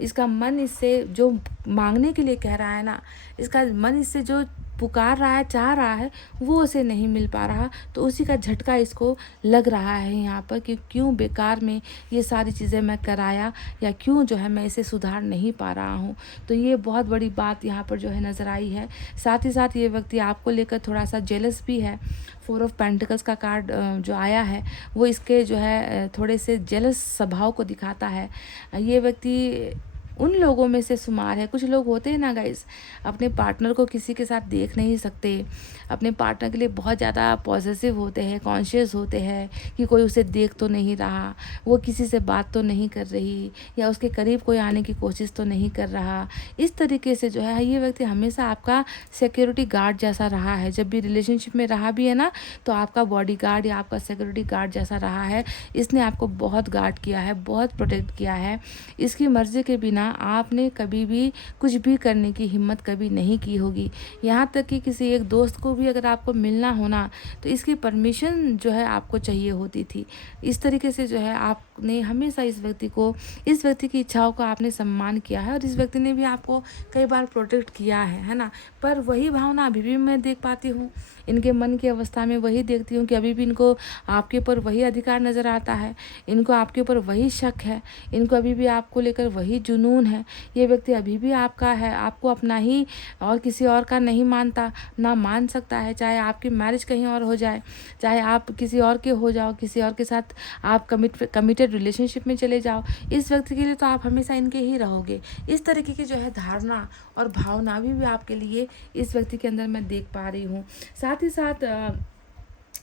इसका मन इससे जो मांगने के लिए कह रहा है ना, इसका मन इससे जो पुकार रहा है, चाह रहा है, वो उसे नहीं मिल पा रहा। तो उसी का झटका इसको लग रहा है यहाँ पर कि क्यों बेकार में ये सारी चीज़ें मैं कराया, या क्यों जो है मैं इसे सुधार नहीं पा रहा हूँ। तो ये बहुत बड़ी बात यहाँ पर जो है नज़र आई है। साथ ही साथ ये व्यक्ति आपको लेकर थोड़ा सा जेलस भी है। 4 ऑफ पेंटिकल्स का कार्ड जो आया है वो इसके जो है थोड़े से जेलस स्वभाव को दिखाता है। ये व्यक्ति उन लोगों में से शुमार है। कुछ लोग होते हैं ना गाइस, अपने पार्टनर को किसी के साथ देख नहीं सकते, अपने पार्टनर के लिए बहुत ज़्यादा पॉसेसिव होते हैं, कॉन्शियस होते हैं कि कोई उसे देख तो नहीं रहा, वो किसी से बात तो नहीं कर रही, या उसके करीब कोई आने की कोशिश तो नहीं कर रहा। इस तरीके से जो है ये व्यक्ति हमेशा आपका सिक्योरिटी गार्ड जैसा रहा है। जब भी रिलेशनशिप में रहा भी है ना, तो आपका बॉडी गार्ड या आपका सिक्योरिटी गार्ड जैसा रहा है। इसने आपको बहुत गार्ड किया है, बहुत प्रोटेक्ट किया है। इसकी मर्ज़ी के बिना आपने कभी भी कुछ भी करने की हिम्मत कभी नहीं की होगी। यहाँ तक कि किसी एक दोस्त को भी अगर आपको मिलना होना तो इसकी परमिशन जो है आपको चाहिए होती थी। इस तरीके से जो है आपने हमेशा इस व्यक्ति की इच्छाओं का आपने सम्मान किया है, और इस व्यक्ति ने भी आपको कई बार प्रोटेक्ट किया है ना। पर वही भावना अभी भी मैं देख पाती हूँ इनके मन की अवस्था में, वही देखती हूँ कि अभी भी इनको आपके ऊपर वही अधिकार नज़र आता है, इनको आपके ऊपर वही शक है, इनको अभी भी आपको लेकर वही जुनून है। ये व्यक्ति अभी भी आपका है, आपको अपना ही और किसी और का नहीं मानता, ना मान सकता है। चाहे आपकी मैरिज कहीं और हो जाए, चाहे आप किसी और के हो जाओ, किसी और के साथ आप कमिटेड रिलेशनशिप में चले जाओ, इस व्यक्ति के लिए तो आप हमेशा इनके ही रहोगे। इस तरीके की जो है धारणा और भावना भी आपके लिए इस व्यक्ति के अंदर मैं देख पा रही हूँ। साथ ही साथ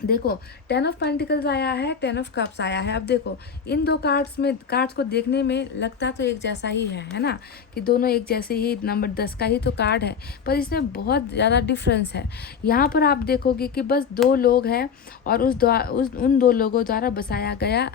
देखो 10 ऑफ पेंटिकल्स आया है, 10 ऑफ कप्स आया है। अब देखो इन दो कार्ड्स को देखने में लगता तो एक जैसा ही है ना, कि दोनों एक जैसे ही नंबर 10 का ही तो कार्ड है, पर इसमें बहुत ज़्यादा डिफरेंस है। यहाँ पर आप देखोगे कि बस 2 लोग हैं और उन 2 लोगों द्वारा बसाया गया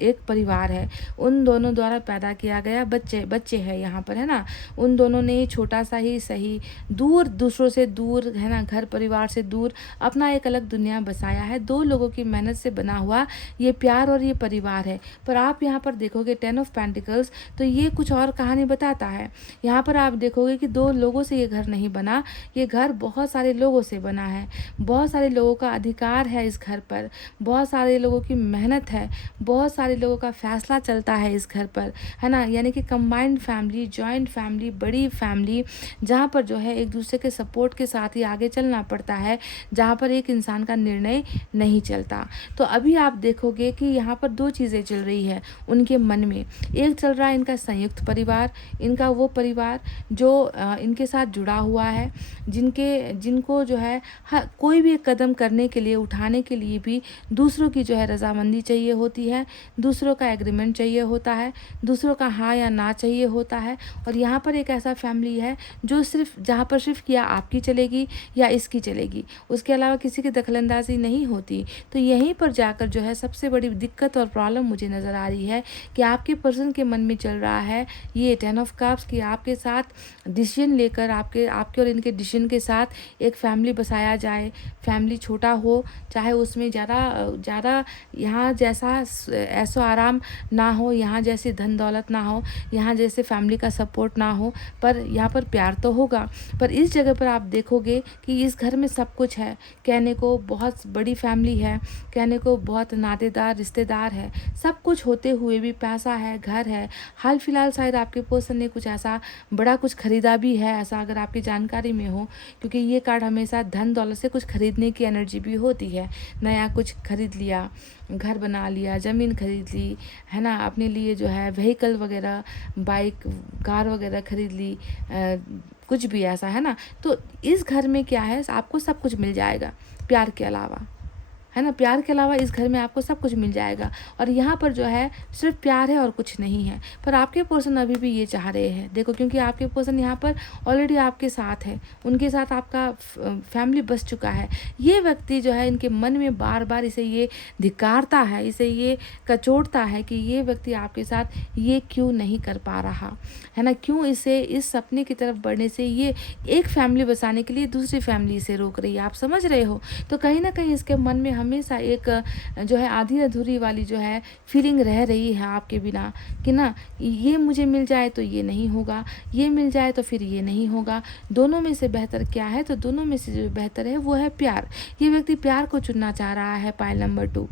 एक परिवार है, उन दोनों द्वारा पैदा किया गया बच्चे है यहाँ पर, है ना। उन दोनों ने छोटा सा ही सही दूर, दूसरों से दूर, है ना, घर परिवार से दूर अपना एक अलग दुनिया बसाया है। 2 लोगों की मेहनत से बना हुआ ये प्यार और ये परिवार है। पर आप यहाँ पर देखोगे 10 ऑफ पेंटिकल्स, तो ये कुछ और कहानी बताता है। यहाँ पर आप देखोगे कि 2 लोगों से ये घर नहीं बना, ये घर बहुत सारे लोगों से बना है। बहुत सारे लोगों का अधिकार है इस घर पर, बहुत सारे लोगों की मेहनत है, बहुत सारे लोगों का फैसला चलता है इस घर पर, है ना। यानी कि कंबाइंड फैमिली, जॉइंट फैमिली, बड़ी फैमिली, जहाँ पर जो है एक दूसरे के सपोर्ट के साथ ही आगे चलना पड़ता है, जहाँ पर एक इंसान का निर्णय नहीं चलता। तो अभी आप देखोगे कि यहाँ पर 2 चीज़ें चल रही है उनके मन में। एक चल रहा है इनका संयुक्त परिवार, इनका वो परिवार जो इनके साथ जुड़ा हुआ है, जिनको जो है कोई भी कदम करने के लिए, उठाने के लिए भी दूसरों की जो है रजामंदी चाहिए होती है, दूसरों का एग्रीमेंट चाहिए होता है, दूसरों का हाँ या ना चाहिए होता है। और यहाँ पर एक ऐसा फैमिली है जो जहाँ पर सिर्फ या आपकी चलेगी या इसकी चलेगी, उसके अलावा किसी की दखलंदाजी नहीं होती। तो यहीं पर जाकर जो है सबसे बड़ी दिक्कत और प्रॉब्लम मुझे नज़र आ रही है कि आपके पर्सन के मन में चल रहा है ये 10 ऑफ कप्स कि आपके साथ डिसीजन लेकर आपके और इनके डिसीजन के साथ एक फैमिली बसाया जाए। फैमिली छोटा हो, चाहे उसमें ज़्यादा यहाँ जैसा ऐसो आराम ना हो, यहाँ जैसी धन दौलत ना हो, यहाँ जैसे फैमिली का सपोर्ट ना हो, पर यहाँ पर प्यार तो होगा। पर इस जगह पर आप देखोगे कि इस घर में सब कुछ है, कहने को बहुत बड़ी फैमिली है, कहने को बहुत नातेदार रिश्तेदार है, सब कुछ होते हुए भी पैसा है, घर है, हाल फिलहाल शायद आपके पर्सन ने कुछ ऐसा बड़ा कुछ खरीदा भी है, ऐसा अगर आपकी जानकारी में हो, क्योंकि ये कार्ड हमेशा धन दौलत से कुछ खरीदने की एनर्जी भी होती है। नया कुछ खरीद लिया, घर बना लिया, ज़मीन खरीद ली, है ना, अपने लिए जो है व्हीकल वगैरह, बाइक कार वगैरह खरीद ली, कुछ भी ऐसा, है ना। तो इस घर में क्या है, आपको सब कुछ मिल जाएगा प्यार के अलावा, है ना, प्यार के अलावा इस घर में आपको सब कुछ मिल जाएगा। और यहाँ पर जो है सिर्फ प्यार है और कुछ नहीं है। पर आपके पर्सन अभी भी ये चाह रहे हैं, देखो, क्योंकि आपके पर्सन यहाँ पर ऑलरेडी आपके साथ है, उनके साथ आपका फैमिली बस चुका है। ये व्यक्ति जो है, इनके मन में बार बार इसे ये धिक्कारता है, इसे ये कचोटता है कि ये व्यक्ति आपके साथ ये क्यों नहीं कर पा रहा, है ना, क्यों इसे इस सपने की तरफ बढ़ने से, ये एक फैमिली बसाने के लिए दूसरी फैमिली से रोक रही है। आप समझ रहे हो। तो कहीं ना कहीं इसके मन में हमेशा एक जो है आधी अधूरी वाली जो है फीलिंग रह रही है आपके बिना, कि ना ये मुझे मिल जाए तो ये नहीं होगा, ये मिल जाए तो फिर ये नहीं होगा। दोनों में से बेहतर क्या है, तो दोनों में से जो बेहतर है वो है प्यार। ये व्यक्ति प्यार को चुनना चाह रहा है। पाइल नंबर 2,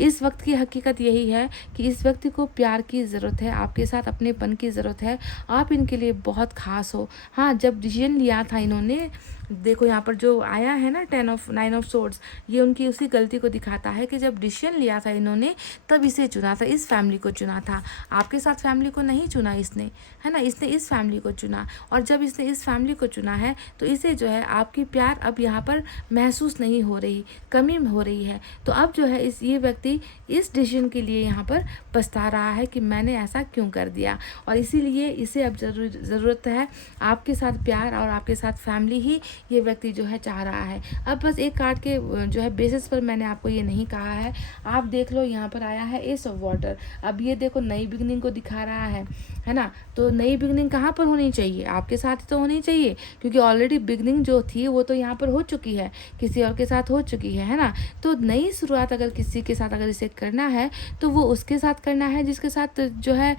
इस वक्त की हकीकत यही है कि इस व्यक्ति को प्यार की ज़रूरत है, आपके साथ अपनेपन की ज़रूरत है, आप इनके लिए बहुत खास हो। हाँ, जब डिसीजन लिया था इन्होंने, देखो यहाँ पर जो आया है ना 9 ऑफ सोर्ड्स, ये उनकी उसी गलती को दिखाता है कि जब डिसीजन लिया था इन्होंने तब इसे चुना था, इस फैमिली को चुना था। आपके साथ फैमिली को नहीं चुना इसने, है ना, इसने इस फैमिली को चुना। और जब इसने इस फैमिली को चुना है तो इसे जो है आपकी प्यार अब यहाँ पर महसूस नहीं हो रही, कमी हो रही है। तो अब जो है ये व्यक्ति इस डिसीजन के लिए यहाँ पर पछता रहा है कि मैंने ऐसा क्यों कर दिया। और इसीलिए इसे अब ज़रूरत है आपके साथ प्यार और आपके साथ फैमिली ही ये व्यक्ति जो है चाह रहा है। अब बस एक कार्ड के जो है बेसिस पर मैंने आपको ये नहीं कहा है। आप देख लो, यहाँ पर आया है एस ऑफ वाटर। अब ये देखो नई बिगनिंग को दिखा रहा है ना। तो नई बिगनिंग कहाँ पर होनी चाहिए, आपके साथ तो होनी चाहिए, क्योंकि ऑलरेडी बिगनिंग जो थी वो तो यहाँ पर हो चुकी है, किसी और के साथ हो चुकी है ना। तो नई शुरुआत अगर किसी के साथ अगर इसे करना है तो वो उसके साथ करना है जिसके साथ जो है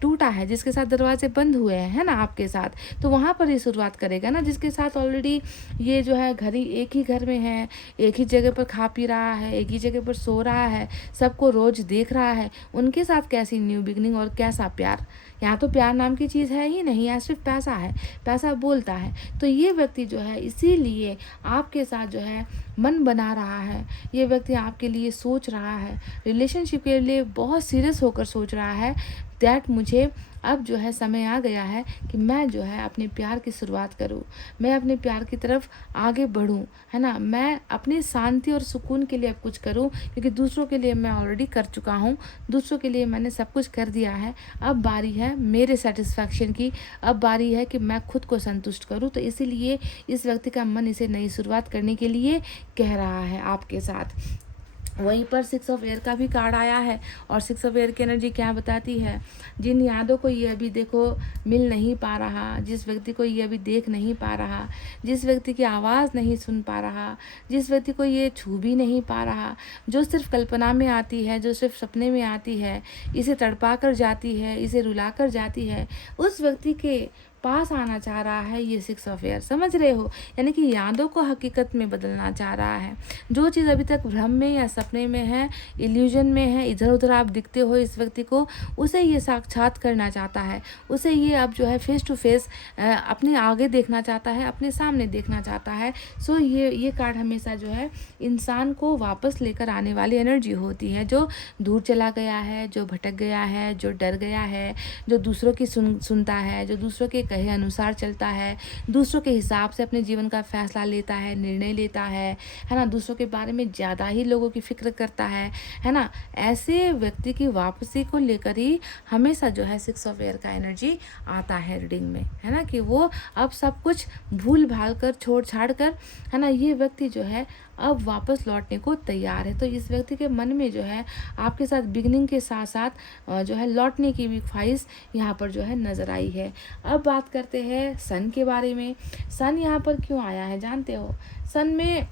टूटा है, जिसके साथ दरवाजे बंद हुए हैं, है ना, आपके साथ। तो वहाँ पर ये शुरुआत करेगा ना, जिसके साथ ऑलरेडी ये जो है एक ही घर में है, एक ही जगह पर खा पी रहा है, एक ही जगह पर सो रहा है, सबको रोज देख रहा है, उनके साथ कैसी न्यू बिगनिंग और कैसा प्यार। यहाँ तो प्यार नाम की चीज़ है ही नहीं, यहाँ सिर्फ पैसा है, पैसा बोलता है। तो ये व्यक्ति जो है इसीलिए आपके साथ जो है मन बना रहा है, ये व्यक्ति आपके लिए सोच रहा है, रिलेशनशिप के लिए बहुत सीरियस होकर सोच रहा है दैट मुझे अब जो है समय आ गया है कि मैं जो है अपने प्यार की शुरुआत करूं, मैं अपने प्यार की तरफ आगे बढ़ूं, है ना, मैं अपनी शांति और सुकून के लिए अब कुछ करूं, क्योंकि दूसरों के लिए मैं ऑलरेडी कर चुका हूं, दूसरों के लिए मैंने सब कुछ कर दिया है। अब बारी है मेरे सेटिस्फैक्शन की, अब बारी है कि मैं खुद को संतुष्ट करूं। तो इसीलिए इस व्यक्ति का मन इसे नई शुरुआत करने के लिए कह रहा है आपके साथ। वहीं पर 6 ऑफ एयर का भी कार्ड आया है, और 6 ऑफ एयर की एनर्जी क्या बताती है, जिन यादों को ये अभी देखो मिल नहीं पा रहा, जिस व्यक्ति को ये अभी देख नहीं पा रहा, जिस व्यक्ति की आवाज़ नहीं सुन पा रहा, जिस व्यक्ति को ये छू भी नहीं पा रहा, जो सिर्फ कल्पना में आती है, जो सिर्फ सपने में आती है, इसे तड़पा कर जाती है, इसे रुला कर जाती है, उस व्यक्ति के पास आना चाह रहा है ये 6 ऑफ एयर। समझ रहे हो, यानी कि यादों को हकीकत में बदलना चाह रहा है। जो चीज़ अभी तक भ्रम में या सपने में है, इल्यूजन में है, इधर उधर आप दिखते हो इस व्यक्ति को, उसे ये साक्षात करना चाहता है, उसे ये अब जो है फेस टू फेस अपने आगे देखना चाहता है, अपने सामने देखना चाहता है। सो ये कार्ड हमेशा जो है इंसान को वापस लेकर आने वाली एनर्जी होती है, जो दूर चला गया है, जो भटक गया है, जो डर गया है, जो दूसरों की सुनता है, जो दूसरों के कहे अनुसार चलता है, दूसरों के हिसाब से अपने जीवन का फैसला लेता है, निर्णय लेता है ना, दूसरों के बारे में ज़्यादा ही लोगों की फिक्र करता है ना। ऐसे व्यक्ति की वापसी को लेकर ही हमेशा जो है 6 ऑफ एयर का एनर्जी आता है रीडिंग में, है ना, कि वो अब सब कुछ भूल भाल कर छोड़ छाड़ कर, है ना, ये व्यक्ति जो है अब वापस लौटने को तैयार है। तो इस व्यक्ति के मन में जो है आपके साथ बिगनिंग के साथ साथ जो है लौटने की भी ख्वाहिश यहाँ पर जो है नज़र आई है। अब बात करते हैं सन के बारे में। सन यहाँ पर क्यों आया है जानते हो? सन में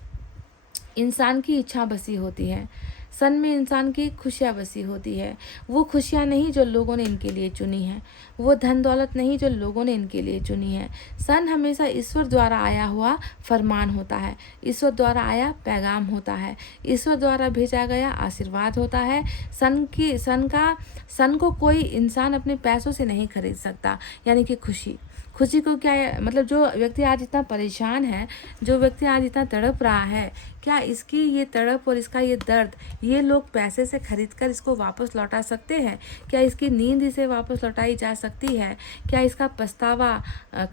इंसान की इच्छा बसी होती है सन में इंसान की खुशियाँ बसी होती है, वो खुशियाँ नहीं जो लोगों ने इनके लिए चुनी है, वो धन दौलत नहीं जो लोगों ने इनके लिए चुनी है। सन हमेशा ईश्वर द्वारा आया हुआ फरमान होता है, ईश्वर द्वारा आया पैगाम होता है, ईश्वर द्वारा भेजा गया आशीर्वाद होता है। सन को कोई इंसान अपने पैसों से नहीं खरीद सकता, यानी कि खुशी को क्या है, मतलब जो व्यक्ति आज इतना परेशान है, जो व्यक्ति आज इतना तड़प रहा है, क्या इसकी ये तड़प और इसका ये दर्द ये लोग पैसे से खरीद कर इसको वापस लौटा सकते हैं? क्या इसकी नींद इसे वापस लौटाई जा सकती है? क्या इसका पछतावा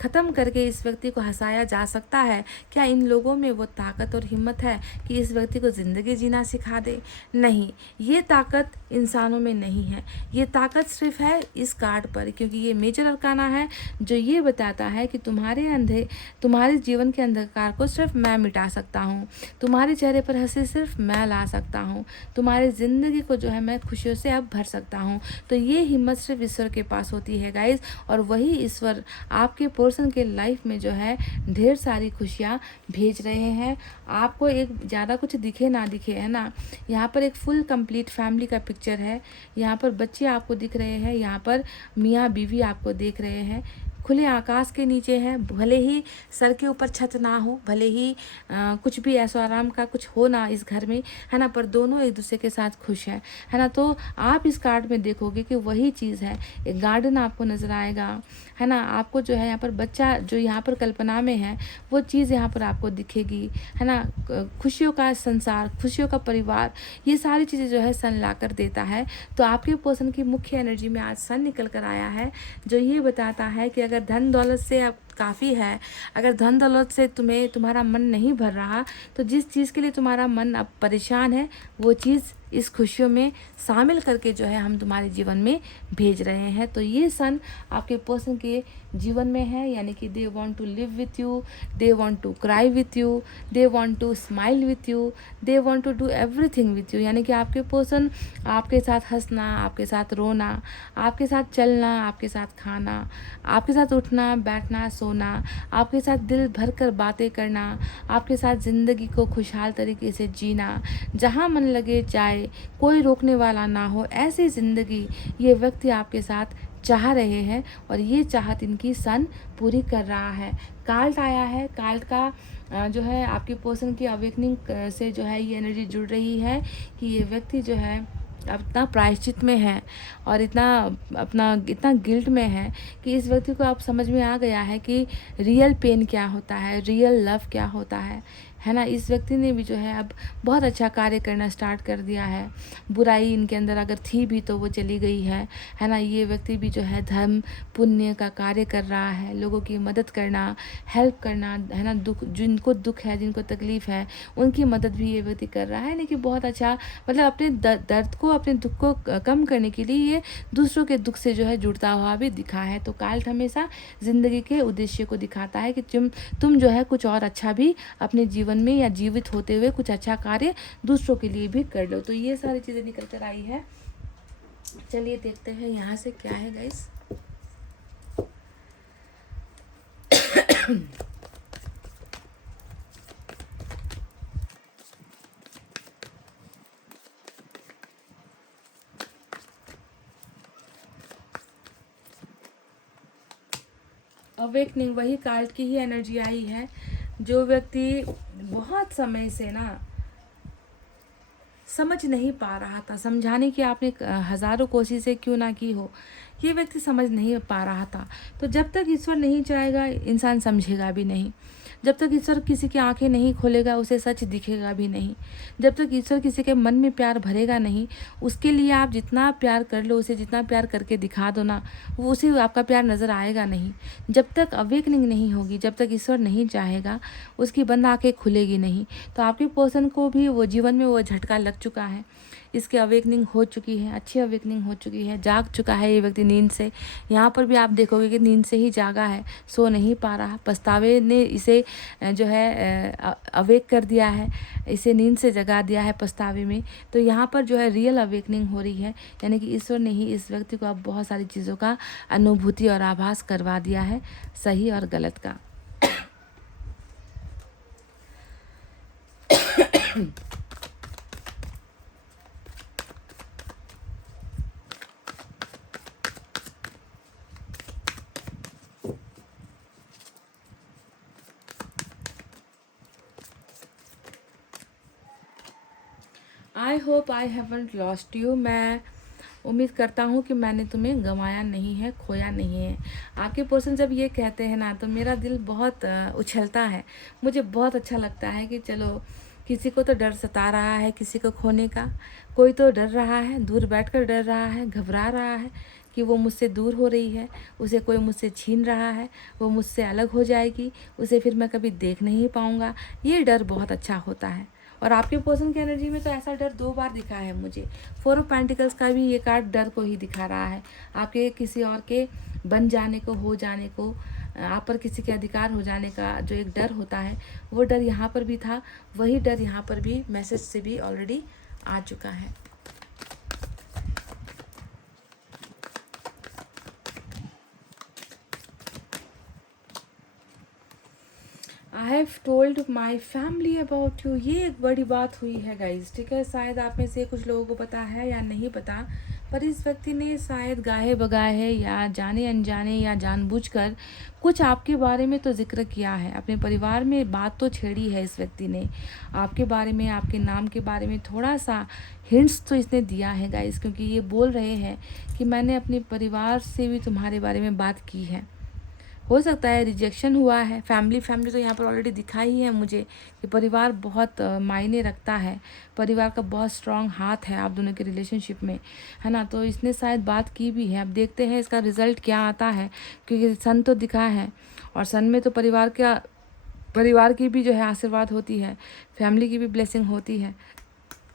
ख़त्म करके इस व्यक्ति को हंसाया जा सकता है? क्या इन लोगों में वो ताकत और हिम्मत है कि इस व्यक्ति को ज़िंदगी जीना सिखा दे? नहीं, ये ताकत इंसानों में नहीं है, ये ताकत सिर्फ है इस कार्ड पर, क्योंकि ये मेजर अरकाना है जो ये बताता है कि तुम्हारे जीवन के अंधकार को सिर्फ मैं मिटा सकता हूँ, तुम्हारे चेहरे पर हंसी सिर्फ मैं ला सकता हूँ, तुम्हारी ज़िंदगी को जो है मैं खुशियों से अब भर सकता हूँ। तो ये हिम्मत सिर्फ ईश्वर के पास होती है गाइज, और वही ईश्वर आपके पर्सन के लाइफ में जो है ढेर सारी खुशियाँ भेज रहे हैं। आपको एक ज़्यादा कुछ दिखे ना दिखे, है ना, यहाँ पर एक फुल कंप्लीट फैमिली का पिक्चर है, यहाँ पर बच्चे आपको दिख रहे हैं, यहाँ पर मियाँ बीवी आपको देख रहे हैं, खुले आकाश के नीचे है, भले ही सर के ऊपर छत ना हो, भले ही कुछ भी ऐसा आराम का कुछ हो ना इस घर में, है ना, पर दोनों एक दूसरे के साथ खुश है ना। तो आप इस कार्ड में देखोगे कि वही चीज़ है, एक गार्डन आपको नज़र आएगा, है ना, आपको जो है यहाँ पर बच्चा जो यहाँ पर कल्पना में है वो चीज़ यहाँ पर आपको दिखेगी, है ना, खुशियों का संसार, खुशियों का परिवार, ये सारी चीज़ें जो है सन ला कर देता है। तो आपके पर्सन की मुख्य एनर्जी में आज सन निकल कर आया है, जो ये बताता है कि अगर धन दौलत से अब काफ़ी है, अगर धन दौलत से तुम्हारा मन नहीं भर रहा, तो जिस चीज़ के लिए तुम्हारा मन अब परेशान है वो चीज़ इस खुशियों में शामिल करके जो है हम तुम्हारे जीवन में भेज रहे हैं। तो ये सन आपके पर्सन के जीवन में है, यानी कि they want to live with you, they want to cry with you, they want to smile with you, they want to do everything with you, यानी कि आपके पर्सन आपके साथ हंसना, आपके साथ रोना, आपके साथ चलना, आपके साथ खाना, आपके साथ उठना बैठना सोना, आपके साथ दिल भर कर बातें करना, आपके साथ ज़िंदगी को खुशहाल तरीके से जीना, जहाँ मन लगे जाए, कोई रोकने वाला ना हो, ऐसी ज़िंदगी ये व्यक्ति आपके साथ चाह रहे हैं, और ये चाहत इनकी सन पूरी कर रहा है। कार्ड आया है, कार्ड का जो है आपके पर्सन की अवेकनिंग से जो है ये एनर्जी जुड़ रही है कि ये व्यक्ति जो है अब इतना प्रायश्चित में है और इतना गिल्ट में है कि इस व्यक्ति को अब समझ में आ गया है कि रियल पेन क्या होता है, रियल लव क्या होता है ना। इस व्यक्ति ने भी जो है अब बहुत अच्छा कार्य करना स्टार्ट कर दिया है। बुराई इनके अंदर अगर थी भी तो वो चली गई है ना। ये व्यक्ति भी जो है धर्म पुण्य का कार्य कर रहा है, लोगों की मदद करना, हेल्प करना, है ना, जिनको दुख है, जिनको तकलीफ़ है, उनकी मदद भी ये व्यक्ति कर रहा है। यानी कि बहुत अच्छा, मतलब अपने दर्द को, अपने दुख को कम करने के लिए ये दूसरों के दुख से जो है जुड़ता हुआ भी दिखा है। तो कार्ड हमेशा ज़िंदगी के उद्देश्य को दिखाता है कि तुम जो है कुछ और अच्छा भी अपने जीवन में या जीवित होते हुए कुछ अच्छा कार्य दूसरों के लिए भी कर लो। तो ये सारी चीज़ें निकल कर आई है। चलिए देखते हैं यहाँ से क्या है गाइस। अवेकनिंग, वही कार्ड की ही एनर्जी आई है। जो व्यक्ति बहुत समय से ना समझ नहीं पा रहा था, समझाने की आपने हज़ारों कोशिशें क्यों ना की हो, ये व्यक्ति समझ नहीं पा रहा था। तो जब तक ईश्वर नहीं चाहेगा इंसान समझेगा भी नहीं। जब तक ईश्वर किसी की आंखें नहीं खोलेगा उसे सच दिखेगा भी नहीं। जब तक ईश्वर किसी के मन में प्यार भरेगा नहीं, उसके लिए आप जितना प्यार कर लो, उसे जितना प्यार करके दिखा दो ना, वो उसे आपका प्यार नज़र आएगा नहीं। जब तक अवेकनिंग नहीं होगी, जब तक ईश्वर नहीं चाहेगा, उसकी बंद आंखें खुलेगी नहीं। तो आपके पर्सन को भी वो जीवन में वो झटका लग चुका है, इसकी अवेकनिंग हो चुकी है, अच्छी अवेकनिंग हो चुकी है, जाग चुका है ये व्यक्ति नींद से। यहाँ पर भी आप देखोगे कि नींद से ही जागा है, सो नहीं पा रहा। पछतावे ने इसे जो है अवेक कर दिया है, इसे नींद से जगा दिया है पछतावे में। तो यहाँ पर जो है रियल अवेकनिंग हो रही है, यानी कि ईश्वर ने ही इस व्यक्ति को अब बहुत सारी चीज़ों का अनुभूति और आभास करवा दिया है, सही और गलत का। I hope I haven't lost you. मैं उम्मीद करता हूँ कि मैंने तुम्हें गंवाया नहीं है, खोया नहीं है। आपके पर्सन जब ये कहते हैं ना तो मेरा दिल बहुत उछलता है। मुझे बहुत अच्छा लगता है कि चलो किसी को तो डर सता रहा है, किसी को खोने का। कोई तो डर रहा है, दूर बैठकर डर रहा है, घबरा रहा है कि वो मुझसे दूर हो रही है, उसे कोई मुझसे छीन रहा है, वो मुझसे अलग हो जाएगी, उसे फिर मैं कभी देख नहीं पाऊँगा। ये डर बहुत अच्छा होता है। और आपके पर्सन की एनर्जी में तो ऐसा डर 2 बार दिखा है मुझे। 4 ऑफ पेंटिकल्स का भी ये कार्ड डर को ही दिखा रहा है, आपके किसी और के बन जाने को, हो जाने को, आप पर किसी के अधिकार हो जाने का जो एक डर होता है, वो डर यहाँ पर भी था। वही डर यहाँ पर भी मैसेज से भी ऑलरेडी आ चुका है। I have told my family about you. ये एक बड़ी बात हुई है गाइज, ठीक है। शायद आप में से कुछ लोगों को पता है या नहीं पता, पर इस व्यक्ति ने शायद गाहे बगाहे या जाने अनजाने या जानबूझकर कुछ आपके बारे में तो जिक्र किया है। अपने परिवार में बात तो छेड़ी है इस व्यक्ति ने, आपके बारे में, आपके नाम के बारे में थोड़ा सा हिंट्स तो इसने दिया है गाइज, क्योंकि ये बोल रहे हैं कि मैंने अपने परिवार से भी तुम्हारे बारे में बात की है। हो सकता है रिजेक्शन हुआ है। फैमिली तो यहाँ पर ऑलरेडी दिखा ही है मुझे कि परिवार बहुत मायने रखता है, परिवार का बहुत स्ट्रांग हाथ है आप दोनों के रिलेशनशिप में, है ना। तो इसने शायद बात की भी है। अब देखते हैं इसका रिजल्ट क्या आता है, क्योंकि सन तो दिखा है और सन में तो परिवार की भी जो है आशीर्वाद होती है, फैमिली की भी ब्लेसिंग होती है।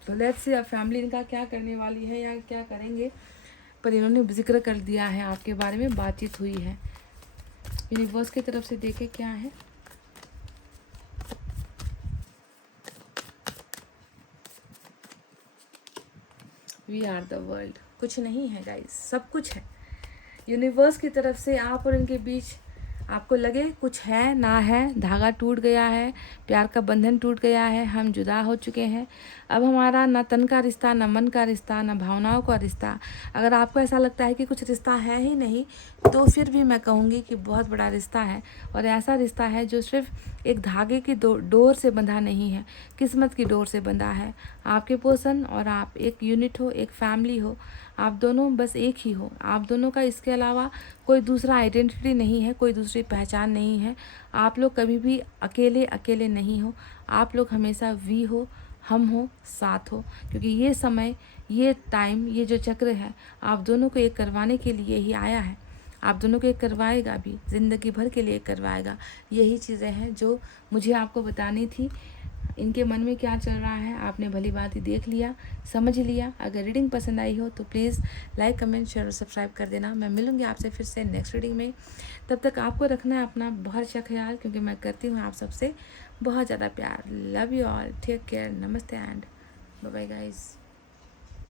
तो लेट्स सी अब फैमिली इनका क्या करने वाली है या क्या करेंगे, पर इन्होंने जिक्र कर दिया है, आपके बारे में बातचीत हुई है। यूनिवर्स की तरफ से देखे क्या है। We are the world. कुछ नहीं है गाइस, सब कुछ है। यूनिवर्स की तरफ से आप और इनके बीच आपको लगे कुछ है ना है, धागा टूट गया है, प्यार का बंधन टूट गया है, हम जुदा हो चुके हैं। अब हमारा ना तन का रिश्ता, ना मन का रिश्ता, ना भावनाओं का रिश्ता। अगर आपको ऐसा लगता है कि कुछ रिश्ता है ही नहीं, तो फिर भी मैं कहूँगी कि बहुत बड़ा रिश्ता है। और ऐसा रिश्ता है जो सिर्फ एक धागे की डोर से बंधा नहीं है, किस्मत की डोर से बंधा है। आपके पर्सन और आप एक यूनिट हो, एक फैमिली हो, आप दोनों बस एक ही हो। आप दोनों का इसके अलावा कोई दूसरा आइडेंटिटी नहीं है, कोई दूसरी पहचान नहीं है। आप लोग कभी भी अकेले नहीं हो। आप लोग हमेशा वी हो, हम हो, साथ हो। क्योंकि ये समय, ये टाइम, ये जो चक्र है आप दोनों को एक करवाने के लिए ही आया है। आप दोनों को एक करवाएगा भी, ज़िंदगी भर के लिए एक करवाएगा। यही चीज़ें हैं जो मुझे आपको बतानी थी। इनके मन में क्या चल रहा है आपने भली बात ही देख लिया, समझ लिया। अगर रीडिंग पसंद आई हो तो प्लीज़ लाइक, कमेंट, शेयर और सब्सक्राइब कर देना। मैं मिलूँगी आपसे फिर से नेक्स्ट रीडिंग में। तब तक आपको रखना है अपना बहुत अच्छा ख्याल, क्योंकि मैं करती हूँ आप सबसे बहुत ज़्यादा प्यार। Love you all, take care, नमस्ते एंड बाय बाय गाइस।